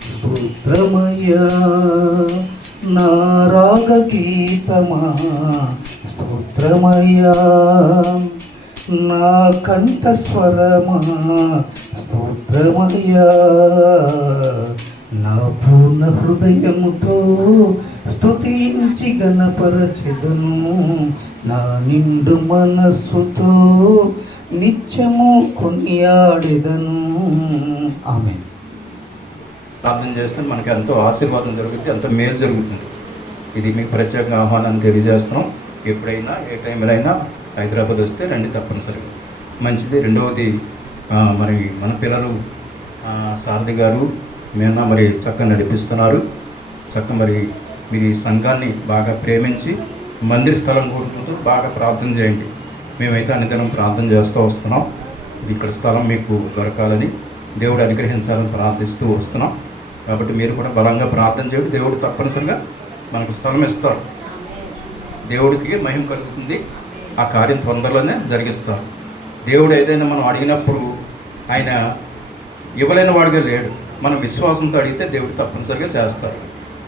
స్తోత్రమయ్యా, నా రాగ గీతమా స్తోత్రమయ్యా, నా కంఠస్వరమా స్తోత్రమయ్యా. నా పూర్ణ హృదయముతో స్తుతించి గణపరచెదను నా నిండు మనస్సుతో నిత్యము కొనియాడెదను. ఆమేన్. ప్రార్థన చేస్తే మనకి ఎంతో ఆశీర్వాదం జరుగుతుంది, ఎంతో మేలు జరుగుతుంది. ఇది మీకు ప్రత్యేకంగా ఆహ్వానాన్ని తెలియజేస్తున్నాం. ఎప్పుడైనా ఏ టైంలో అయినా హైదరాబాద్ వస్తే రండి తప్పనిసరిగా. మంచిది. రెండవది మరి మన పిల్లలు సారథి గారు మేనా మరి చక్కగా నడిపిస్తున్నారు. మరి మీరు ఈ సంఘాన్ని బాగా ప్రేమించి మందిర స్థలం కోరుకుంటూ బాగా ప్రార్థన చేయండి. మేమైతే అన్నిదినం ప్రార్థన చేస్తూ వస్తున్నాం. ఇక్కడ స్థలం మీకు దొరకాలని, దేవుడు అనుగ్రహించాలని ప్రార్థిస్తూ వస్తున్నాం. కాబట్టి మీరు కూడా బలంగా ప్రార్థన చేయండి. దేవుడు తప్పనిసరిగా మనకు స్థలం ఇస్తారు. దేవుడికి మహిమ కలుగుతుంది. ఆ కార్యం తొందరలోనే జరిగిస్తారు. దేవుడు ఏదైనా మనం అడిగినప్పుడు ఆయన ఇవ్వలేని వాడిగా లేడు. మనం విశ్వాసంతో అడిగితే దేవుడు తప్పనిసరిగా చేస్తారు.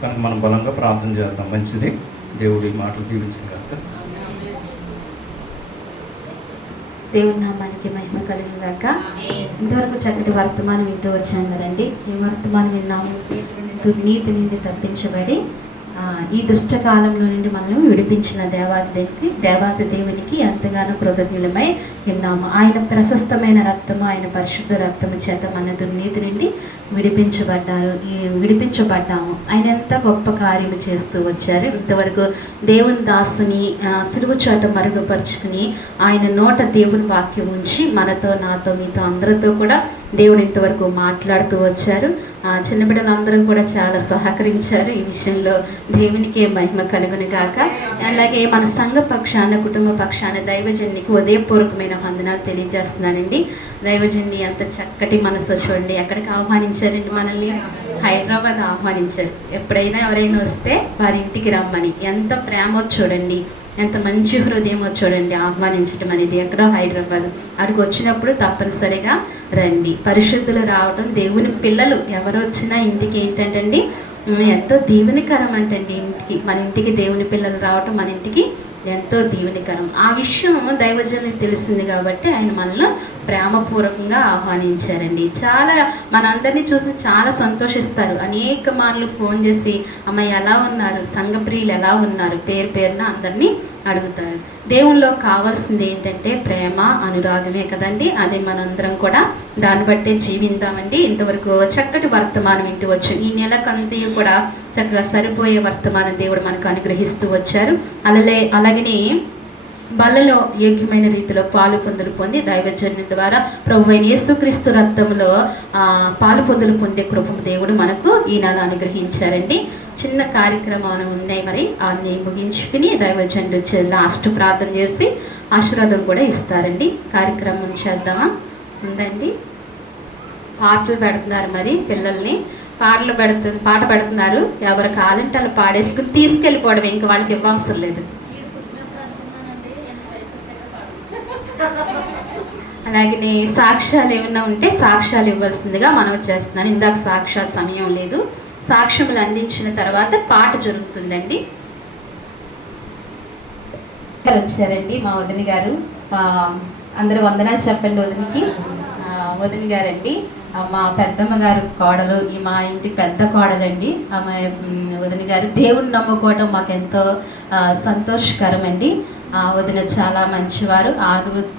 కనుక మనం బలంగా ప్రార్థన చేద్దాం. మంచిది. దేవుడి మాటలు దీవించిన కాక. దేవుడి నామానికి మహిమ కలుగును గాక. ఇంతవరకు చక్కటి వర్తమానం వింటూ వచ్చాం కదండి. ఈ వర్తమానం విన్నాము. దుర్నీతి నుండి తప్పించబడి ఈ దుష్ట కాలంలో నుండి మనల్ని విడిపించిన దేవాది దేవునికి ఎంతగానో కృతజ్ఞులమై విన్నాము. ఆయన ప్రశస్తమైన రక్తము, ఆయన పరిశుద్ధ రక్తము చేత మన దుర్నీతి నుండి విడిపించబడ్డాము. ఆయన ఎంత గొప్ప కార్యము చేస్తూ వచ్చారు. ఇంతవరకు దేవుని దాసుని సిలువ చోట మరుగుపరుచుకుని ఆయన నోట దేవుని వాక్యం ఉంచి మనతో, నాతో, మీతో అందరితో కూడా దేవుడు ఇంతవరకు మాట్లాడుతూ వచ్చారు. చిన్న బిడ్డలందరూ కూడా చాలా సహకరించారు. ఈ విషయంలో దేవునికే మహిమ కలుగును గాక. అలాగే మన సంఘ పక్షాన, కుటుంబ పక్షాన దైవజన్నికి ఉదయపూర్వకమైన వందనాలు తెలియజేస్తున్నానండి. దైవజన్ని ఎంత చక్కటి మనసు చూడండి. ఎక్కడికి ఆహ్వానించారండి మనల్ని? హైదరాబాద్ ఆహ్వానించారు. ఎప్పుడైనా ఎవరైనా వస్తే వారి ఇంటికి రమ్మని. ఎంత ప్రేమో చూడండి, ఎంత మంచి హృదయమో చూడండి. ఆహ్వానించడం అనేది ఎక్కడో హైదరాబాద్. అక్కడికి వచ్చినప్పుడు తప్పనిసరిగా రండి. పరిశుద్ధులు రావడం, దేవుని పిల్లలు ఎవరు వచ్చినా ఇంటికి ఏంటంటండి ఎంతో దీవెనకరం అంటండి. మన ఇంటికి దేవుని పిల్లలు రావటం మన ఇంటికి ఎంతో దీవెనకరం. ఆ విషయం దైవజనునికి తెలిసింది కాబట్టి ఆయన మనల్ని ప్రేమపూర్వకంగా ఆహ్వానించారండి. చాలా మనందరినీ చూసి చాలా సంతోషిస్తారు. అనేక మార్లు ఫోన్ చేసి అమ్మాయి ఎలా ఉన్నారు, సంఘప్రియులు ఎలా ఉన్నారు, పేరు పేరున అందరినీ అడుగుతారు. దేవుల్లో కావాల్సింది ఏంటంటే ప్రేమ, అనురాగమే కదండి. అది మనందరం కూడా దాన్ని బట్టే జీవిద్దామండి. ఇంతవరకు చక్కటి వర్తమానం వింటూ వచ్చు. ఈ నెలకంతా కూడా చక్కగా సరిపోయే వర్తమానం దేవుడు మనకు అనుగ్రహిస్తూ వచ్చారు. అలాగనే బలలో యోగ్యమైన రీతిలో పాలు పొంది దైవజన్యం ద్వారా ప్రభువైన యేసుక్రీస్తు రక్తంలో పాలు పొందే కృపను దేవుడు మనకు ఈ నెల అనుగ్రహించారండి. చిన్న కార్యక్రమాలు ఉన్నాయి. మరి అన్ని ముగించుకుని దైవజనుడు లాస్ట్ ప్రార్థన చేసి ఆశీర్వాదం కూడా ఇస్తారండి. కార్యక్రమం చేద్దామా? ఉందండి. పాటలు పెడుతున్నారు. మరి పిల్లల్ని పాట పెడుతున్నారు. ఎవరు కావాలంటే వాళ్ళు పాడేసుకుని తీసుకెళ్ళిపోవడం, ఇంకా వాళ్ళకి ఇవ్వవసరం లేదు. అలాగే సాక్ష్యాలు ఏమైనా ఉంటే సాక్ష్యాలు ఇవ్వాల్సిందిగా మనం చేస్తున్నాను. ఇందాక సాక్ష్యాల సమయం లేదు. సాక్ష్యములు అందించిన తర్వాత పాట జరుగుతుందండి. వచ్చారండి మా వదిన గారు. అందరూ వందనాలు చెప్పండి వదినికి. వదిన గారండి మా పెద్దమ్మ గారు కోడలు, ఈ మా ఇంటి పెద్ద కోడలండి. ఆమె వదిన గారు దేవుని నమ్ముకోవడం మాకు ఎంతో సంతోషకరం అండి. వదిన చాలా మంచివారు.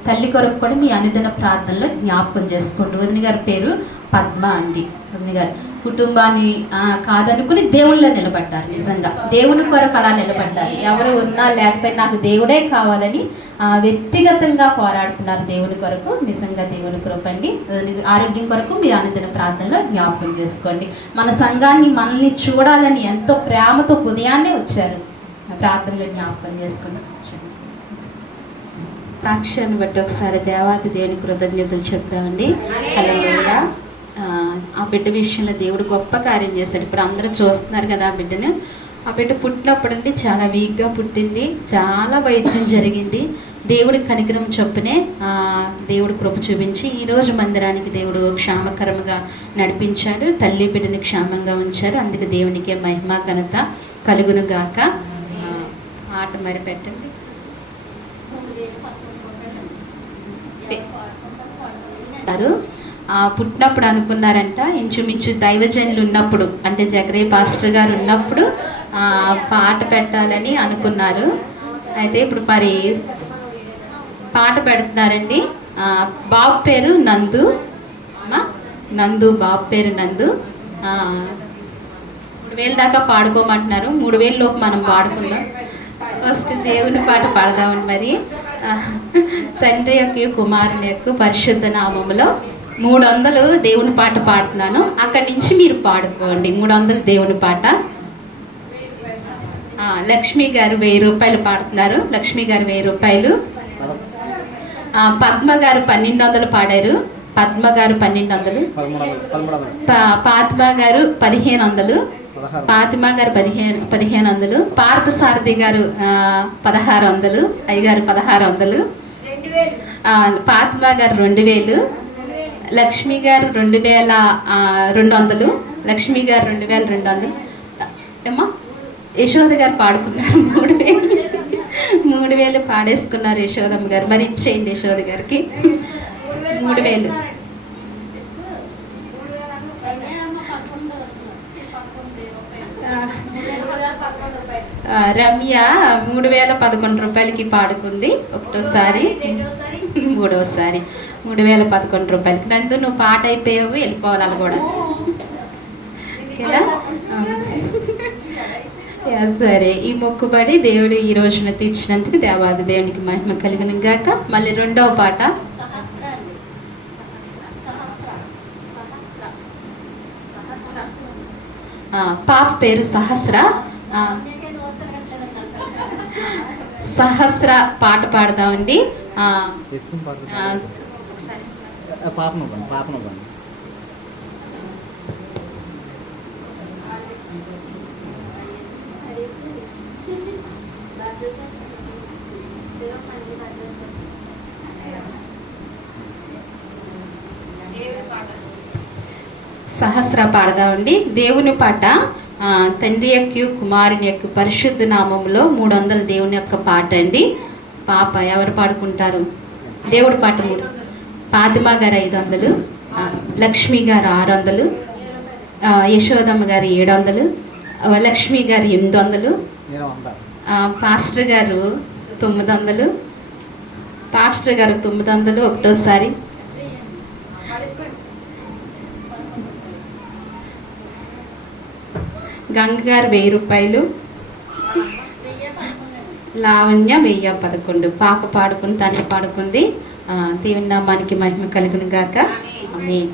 తల్లి కొరకు కూడా మీ అనుదిన ప్రార్థనలో జ్ఞాపకం చేసుకోండి. వదిన గారి పేరు పద్మ అండి. వదిన గారు కుటుంబాన్ని కాదనుకుని దేవుళ్ళో నిలబడ్డారు. నిజంగా దేవుని కొరకు అలా నిలబడ్డారు. ఎవరు ఉన్నా లేకపోయినా నాకు దేవుడే కావాలని వ్యక్తిగతంగా పోరాడుతున్నారు దేవుని కొరకు. నిజంగా దేవుని కృపండి. ఆరోగ్యం కొరకు మీరు అనుదిన ప్రార్థనలో జ్ఞాపకం చేసుకోండి. మన సంఘాన్ని మనల్ని చూడాలని ఎంతో ప్రేమతో ఉదయాన్నే వచ్చారు. ప్రార్థనలో జ్ఞాపకం చేసుకోండి. సాక్ష్యాన్ని బట్టి ఒకసారి దేవాది దేవుని కృతజ్ఞతలు చెప్తామండి. హల్లెలూయా. ఆ బిడ్డ విషయంలో దేవుడు గొప్ప కార్యం చేశాడు. ఇప్పుడు అందరూ చూస్తున్నారు కదా ఆ బిడ్డను. ఆ బిడ్డ పుట్టినప్పుడు అండి చాలా వీక్గా పుట్టింది. చాలా వైద్యం జరిగింది. దేవుడి కనికరం చొప్పునే దేవుడు కృప చూపించి ఈరోజు మందిరానికి దేవుడు క్షేమకరంగా నడిపించాడు. తల్లి బిడ్డని క్షేమంగా ఉంచారు. అందుకే దేవునికే మహిమ ఘనత కలుగును గాక. ఆట మరి పెట్టండి. పుట్టినప్పుడు అనుకున్నారంట, ఇంచుమించు దైవజనులు ఉన్నప్పుడు, అంటే జగరే పాస్టర్ గారు ఉన్నప్పుడు పాట పెట్టాలని అనుకున్నారు. అయితే ఇప్పుడు మరి పాట పెడుతున్నారండి. బాబు పేరు నందు. బాబు పేరు నందు. 3000 దాకా పాడుకోమంటున్నారు. 3000 లోపు మనం పాడుకుందాం. ఫస్ట్ దేవుని పాట పాడదామని మరి. తండ్రి యొక్క కుమారుని యొక్క పరిశుద్ధ నామములో 300 దేవుని పాట పాడుతున్నాను. అక్కడి నుంచి మీరు పాడుకోండి. 300 దేవుని పాట. లక్ష్మి గారు 1000 రూపాయలు పాడుతున్నారు. లక్ష్మి గారు 1000 రూపాయలు. పద్మ గారు 1200 పాడారు. పద్మ గారు 1200. ఫాతిమా గారు 1500. ఫాతిమా గారు 1500. పార్థసారథి గారు 1600. అయ్యగారు 1600. ఫాతిమా గారు 2000. లక్ష్మి గారు 2200. లక్ష్మి గారు 2200. ఏమ్మా యశోద గారు పాడుకున్నారు 3000 పాడేసుకున్నారు యశోదమ్మ గారు. మరి ఇచ్చేయండి యశోద గారికి 3000. రమ్య 3011 రూపాయలకి పాడుకుంది ఒకటోసారి, మూడోసారి 3011 రూపాయలకి. నందు నువ్వు పాట అయిపోయావు, వెళ్ళిపోవాలి అలా కూడా. ఓకేనా? సరే. ఈ మొక్కుబడి దేవుడు ఈ రోజున తీర్చినందుకు దేవాది దేవునికి మహిమ కలిగిన గాక. మళ్ళీ రెండవ పాట. పాప పేరు సహస్ర. సహస్ర పాట పాడదామండి. సహస్ర పాడదామండి. దేవుని పాట తండ్రి యొక్క కుమారుని యొక్క పరిశుద్ధ నామంలో 300 దేవుని యొక్క పాట అండి. పాప ఎవరు పాడుకుంటారు? దేవుడి పాట 3. ఫాతిమా గారు 500. లక్ష్మి గారు 600. యశోదమ్మ గారు 700. లక్ష్మి గారు 800. పాస్టర్ గారు 900. పాస్టర్ గారు 900 ఒకటోసారి. గంగ గారు 1000 రూపాయలు. లావణ్య 1011. పాప పాడుకుని తండ్రి పాడుకుంది. దేవుని నామానికి మహిమ కలుగును గాక. ఆమేన్.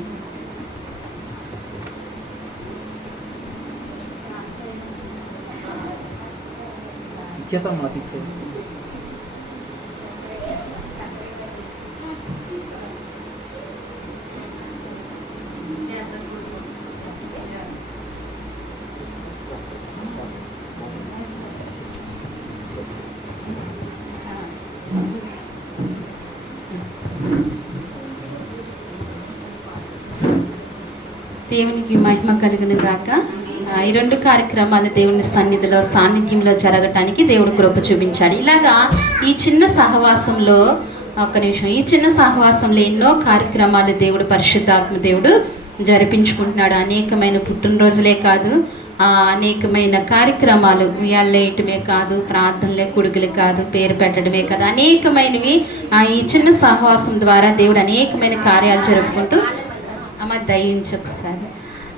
దేవునికి మహిమ కలుగును గాక. ఈ 2 కార్యక్రమాలు దేవుని సన్నిధిలో సాన్నిధ్యంలో జరగటానికి దేవుడు కృప చూపించాడు. ఇలాగా ఈ చిన్న సహవాసంలో, ఒక్క నిమిషం, ఈ చిన్న సహవాసంలో ఎన్నో కార్యక్రమాలు దేవుడు పరిశుద్ధాత్మ దేవుడు జరిపించుకుంటున్నాడు. అనేకమైన పుట్టినరోజులే కాదు, అనేకమైన కార్యక్రమాలు వేయటమే కాదు, ప్రార్థనలే కొడుకులే కాదు, పేరు పెట్టడమే కాదు, అనేకమైనవి ఈ చిన్న సహవాసం ద్వారా దేవుడు అనేకమైన కార్యాలు జరుపుకుంటూ అమ్మ దయించి ఒకసారి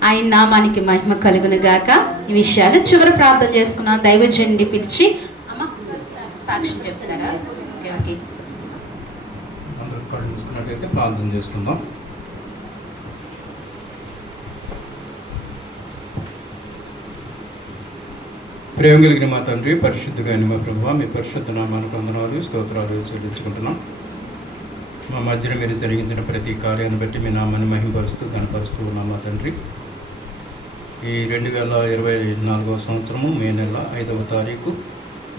ఆయన నామానికి మహిమ కలుగును గాక. ఈ విషయాలు చివరి ప్రార్థన చేసుకున్నాం. దైవజనుడి పిలిచి అమ్మ సాక్ష్యం చెప్తారా? Okay okay. అందరూ కళ్ళు మూసుకున్నట్లయితే ప్రార్థన చేసుకుందాం. ప్రేమ కలిగిన మా తండ్రి, పరిశుద్ధుగా అయిన మా ప్రభువా, మీ పరిశుద్ధ నామానికి వందనాలు స్తోత్రాలు చెల్లించుకుంటున్నాం. మా మధ్యన మీరు జరిగించిన ప్రతి కార్యాన్ని బట్టి మీ నామాన్ని మహింపరుస్తూ ఘనపరుస్తూ ఉన్నాం మా తండ్రి. ఈ 2024 సంవత్సరము మే నెల 5వ తారీఖు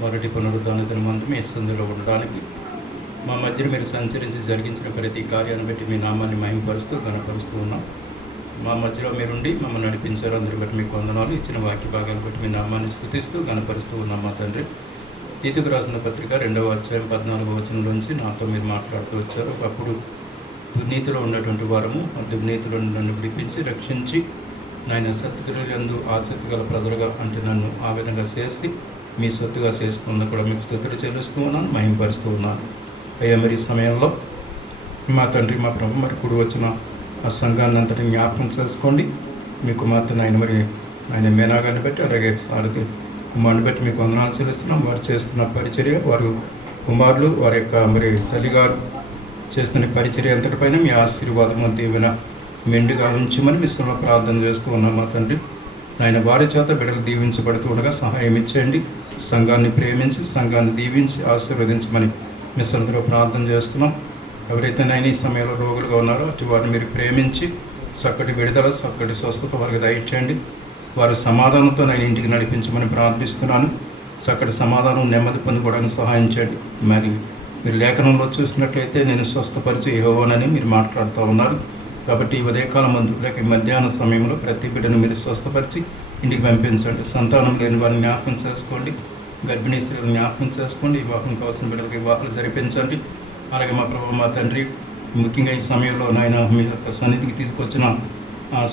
మొదటి పునరుద్ధాన దినమందు మీ సందులో ఉండడానికి మా మధ్యన మీరు సంచరించి జరిగించిన ప్రతి కార్యాన్ని బట్టి మీ నామాన్ని మహింపరుస్తూ ఘనపరుస్తూ ఉన్నాం. మా మధ్యలో మీరుండి మమ్మల్ని నడిపించారు, అందరి బట్టి మీకు వందనాలు. ఇచ్చిన వాక్య భాగాన్ని బట్టి మీ నామాన్ని స్తుతిస్తూ ఘనపరుస్తూ ఉన్నాం మా తండ్రి. తీతుకు రాసిన పత్రిక 2వ అధ్యాయం 14వ వచనంలోంచి నాతో మీరు మాట్లాడుతూ వచ్చారు. అప్పుడు దుర్నీతిలో ఉన్నటువంటి వారము దుర్నీతిలో నన్ను విడిపించి రక్షించి నాయన సత్క్రియలందు ఆసక్తి గల ప్రజలుగా అంటే నన్ను ఆ విధంగా చేసి మీ సొత్తుగా చేసుకున్న కూడా మీకు స్తుతులు చెల్లిస్తూ ఉన్నాను, మహింపరుస్తూ ఉన్నాను. అయ్యా మరి ఈ సమయంలో మా తండ్రి మా ప్రభు మరి కూడి వచ్చిన ఆ సంఘాన్ని అంతటిని జ్ఞాపకం చేసుకోండి. మీ కుమార్తెను ఆయన మరి ఆయన మేనాగాన్ని బట్టి అలాగే సారథి కుమారుని బట్టి మీకు వందనాలు చెల్లిస్తున్నాం. వారు చేస్తున్న పరిచర్య, వారు కుమారులు వారి యొక్క మరి తల్లిగారు చేస్తున్న పరిచర్య అంతటిపైన మీ ఆశీర్వాదము దీవెన మెండుగా ఉంచమని మిశ్రమ ప్రార్థన చేస్తూ ఉన్నాం మా తండ్రి. ఆయన వారి చేత బిడ్డలు దీవించబడుతూ ఉండగా సహాయం ఇచ్చేయండి. సంఘాన్ని ప్రేమించి సంఘాన్ని దీవించి ఆశీర్వదించమని మిశ్రమలో ప్రార్థన చేస్తున్నాం. ఎవరైతే నైనా ఈ సమయంలో రోగులుగా ఉన్నారో అటు వారిని మీరు ప్రేమించి చక్కటి విడుదల చక్కటి స్వస్థత వారికి దయచేయండి. వారి సమాధానంతో నేను ఇంటికి నడిపించమని ప్రార్థిస్తున్నాను. చక్కటి సమాధానం నెమ్మది పొందుకోవడానికి సహాయం చేయండి. మరి మీరు లేఖనంలో చూసినట్లయితే నేను స్వస్థపరిచి యెహోవానని మీరు మాట్లాడుతూ ఉన్నారు. కాబట్టి ఈ ఉదయకాలం ముందు లేక మధ్యాహ్న సమయంలో ప్రతి బిడ్డను మీరు స్వస్థపరిచి ఇంటికి పంపించండి. సంతానం లేని వారిని జ్ఞాపకం చేసుకోండి, గర్భిణీ స్త్రీలను జ్ఞాపకం చేసుకోండి, వివాహం కావాల్సిన బిడ్డలకు వివాహాలు జరిపించండి. అలాగే మా ప్రభు మా తండ్రి ముఖ్యంగా ఈ సమయంలో నాయన మీ యొక్క సన్నిధికి తీసుకొచ్చిన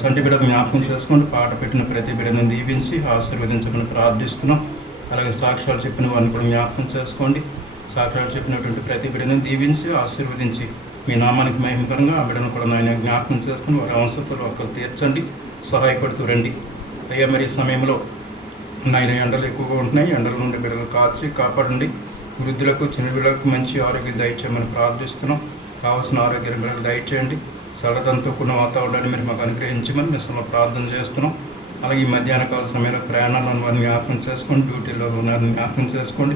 సంటి బిడ్డను జ్ఞాపకం చేసుకోండి. పాట పెట్టిన ప్రతి బిడ్డను దీవించి ఆశీర్వదించమని ప్రార్థిస్తున్నాం. అలాగే సాక్ష్యాలు చెప్పిన వారిని కూడా జ్ఞాపకం చేసుకోండి. సాక్ష్యాలు చెప్పినటువంటి ప్రతి బిడ్డను దీవించి ఆశీర్వదించి మీ నామానికి మహిమకరంగా ఆ బిడ్డను కూడా నాయన జ్ఞాపకం చేసుకుని వారి అవసరతలు ఒకరు తీర్చండి, సహాయపడుతూ రండి. అయ్యా మరి ఈ సమయంలో నాయన ఎండలు ఎక్కువగా ఉంటున్నాయి. ఎండల నుండి బిడ్డలు కాపాడండి. వృద్ధులకు చిన్న బిడ్డలకు మంచి ఆరోగ్యం దయచేయమని ప్రార్థిస్తున్నాం. కావాల్సిన ఆరోగ్యాన్ని బిడ్డలు దయచేయండి. సరళతంతో కూడిన వాతావరణాన్ని మీరు మాకు అనుగ్రహించమని మేము ప్రార్థన చేస్తున్నాం. అలాగే ఈ మధ్యాహ్న కాల సమయంలో ప్రయాణాలను వారిని జ్ఞాపకం చేసుకోండి, డ్యూటీలో ఉన్నారని జ్ఞాపకం చేసుకోండి.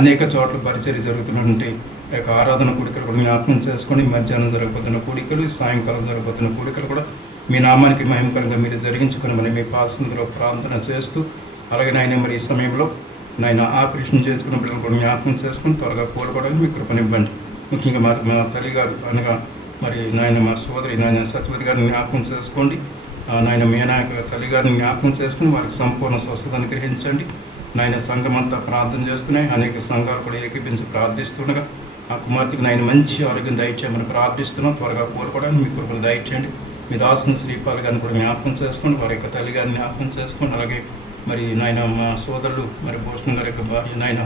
అనేక చోట్ల పరిచర్య జరుగుతున్నటువంటి యొక్క ఆరాధన కూడికలు కూడా జ్ఞాపకం చేసుకోండి. మధ్యాహ్నం జరగబోతున్న కూడికలు, సాయంకాలం జరగబోతున్న కూడికలు కూడా మీ నామానికి మహిమకరంగా మీరు జరిగించుకొని మరి మీ పాసంలో ప్రార్థన చేస్తూ అలాగే నాయన మరి ఈ సమయంలో నాయన ఆపరేషన్ చేసుకున్న బిడ్డలు కూడా జ్ఞాపకం చేసుకుని త్వరగా కోలుకోవడానికి మీ కృపనివ్వండి. ముఖ్యంగా మా తల్లిగారు అనగా మరి నాయన మా సోదరి నాయన సత్యవతి గారిని జ్ఞాపకం చేసుకోండి. నాయన మేనాయక తల్లిగారిని జ్ఞాపకం చేసుకుని వారికి సంపూర్ణ స్వస్థతను గ్రహించండి. నాయన సంఘం అంతా ప్రార్థన చేస్తున్నాయి. అనేక సంఘాలు కూడా ఏకీపించి ప్రార్థిస్తుండగా ఆ కుమార్తెకి నాయన మంచి ఆరోగ్యం దయచేయమని ప్రార్థిస్తున్నాం. త్వరగా కోలుకోవడానికి మీ కృపను దయచేయండి. మీ దాసుని శ్రీపాల్ గారిని కూడా జ్ఞాపకం చేసుకోండి, వారి యొక్క తల్లి గారిని జ్ఞాపకం చేసుకోండి. అలాగే మరి నాయన మా సోదరులు మరి భూషణ్ గారి యొక్క భార్య నాయన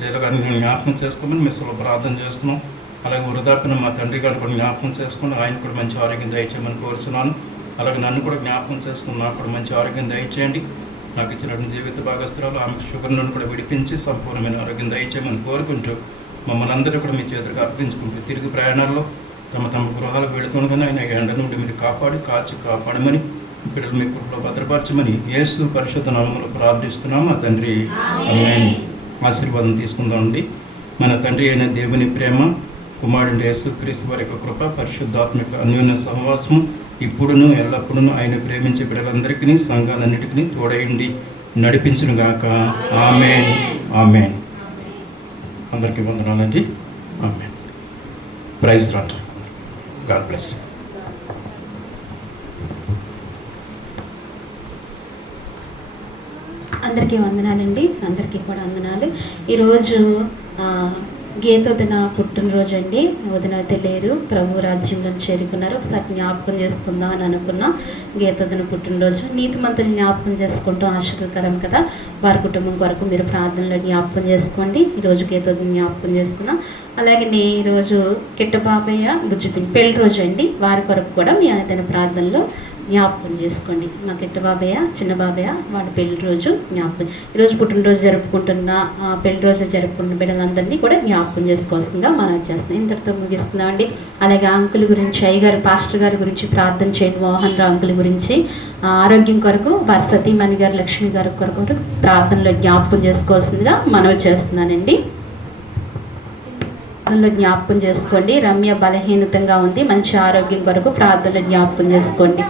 లీల గారిని నేను జ్ఞాపకం చేసుకోమని మిస్లో ప్రార్థన చేస్తున్నాం. అలాగే వృద్ధాప్యను మా తండ్రి గారిని కూడా జ్ఞాపకం చేసుకుని ఆయన కూడా మంచి ఆరోగ్యం దయచేయమని కోరుచున్నాను. అలాగే నన్ను కూడా జ్ఞాపకం చేసుకుని నాకు కూడా మంచి ఆరోగ్యం దయచేయండి. నాకు ఇచ్చినటువంటి జీవిత భాగస్త్రాలు ఆమెకు షుగర్ నుండి కూడా విడిపించి సంపూర్ణమైన ఆరోగ్యం దయచేయమని కోరుకుంటూ మమ్మల్ని అందరూ కూడా మీ చేతులకు అర్పించుకుంటూ తిరిగి ప్రయాణాల్లో తమ గృహాలకు వెళుతుండగానే ఆయన ఎండ నుండి మీరు కాపాడమని బిడ్డలు మీ కృపలో భద్రపరచమని యేసు పరిశుద్ధ నామములో ప్రార్థిస్తున్నాం మా తండ్రి. ఆమేన్. ఆశీర్వాదం తీసుకుందామండి. మన తండ్రి అయిన దేవుని ప్రేమ, కుమారుడు యేసుక్రీస్తు వారి యొక్క కృప, పరిశుద్ధాత్మిక అన్యోన్య సహవాసము ఇప్పుడును ఎల్లప్పుడూ ఆయన ప్రేమించే బిడ్డలందరికీ సంఘాలన్నిటికీ తోడైండి నడిపించును గాక. ఆమేన్. ఆమేన్. అందరికీ వందనాలండి. Amen. Praise Lord. God bless. అందరికీ వందనాలండి. అందరికీ కూడా వందనాలు. ఈరోజు గీతోదిన పుట్టినరోజు అండి. వదిన అయితే లేరు, ప్రభు రాజ్యంలో చేరుకున్నారు. ఒకసారి జ్ఞాపకం చేసుకుందాం అని అనుకున్నా. గీతోదిన పుట్టినరోజు నీతిమంతులు జ్ఞాపకం చేసుకుంటాం, ఆశీర్వదకరం కదా. వారి కుటుంబం కొరకు మీరు ప్రార్థనలో జ్ఞాపకం చేసుకోండి. ఈరోజు గీతోదిన జ్ఞాపకం చేసుకున్నాం. అలాగే ఈరోజు కిట్ట బాబయ్య బుజ్జిపిల్లి పెళ్లి రోజు అండి. వారి కొరకు కూడా మీ అనేదైన ప్రార్థనలో జ్ఞాపకం చేసుకోండి. మా కిట్ట బాబయ్య, చిన్న బాబయ్య వాళ్ళ పెళ్లి రోజు జ్ఞాపకం. ఈరోజు పుట్టినరోజు జరుపుకుంటున్న పెళ్లి రోజు జరుపుకున్న బిడ్డలందరినీ కూడా జ్ఞాపకం చేసుకోవాల్సిందిగా మనం చేస్తున్నాం. ఇంతటితో ముగిస్తున్నాం అండి. అలాగే అంకుల్ గురించి, అయ్యగారు పాస్టర్ గారి గురించి ప్రార్థన చేయండి. మోహన్ రావు అంకుల్ గురించి ఆరోగ్యం కొరకు, వారి సతీమణి గారు లక్ష్మి గారి కొరకు ప్రార్థనలో జ్ఞాపకం చేసుకోవాల్సిందిగా మనవి చేస్తున్నానండి. ప్రార్థనలో జ్ఞాపకం చేసుకోండి. రమ్య బలహీనతంగా ఉంది, మంచి ఆరోగ్యం కొరకు ప్రార్థనలో జ్ఞాపకం చేసుకోండి.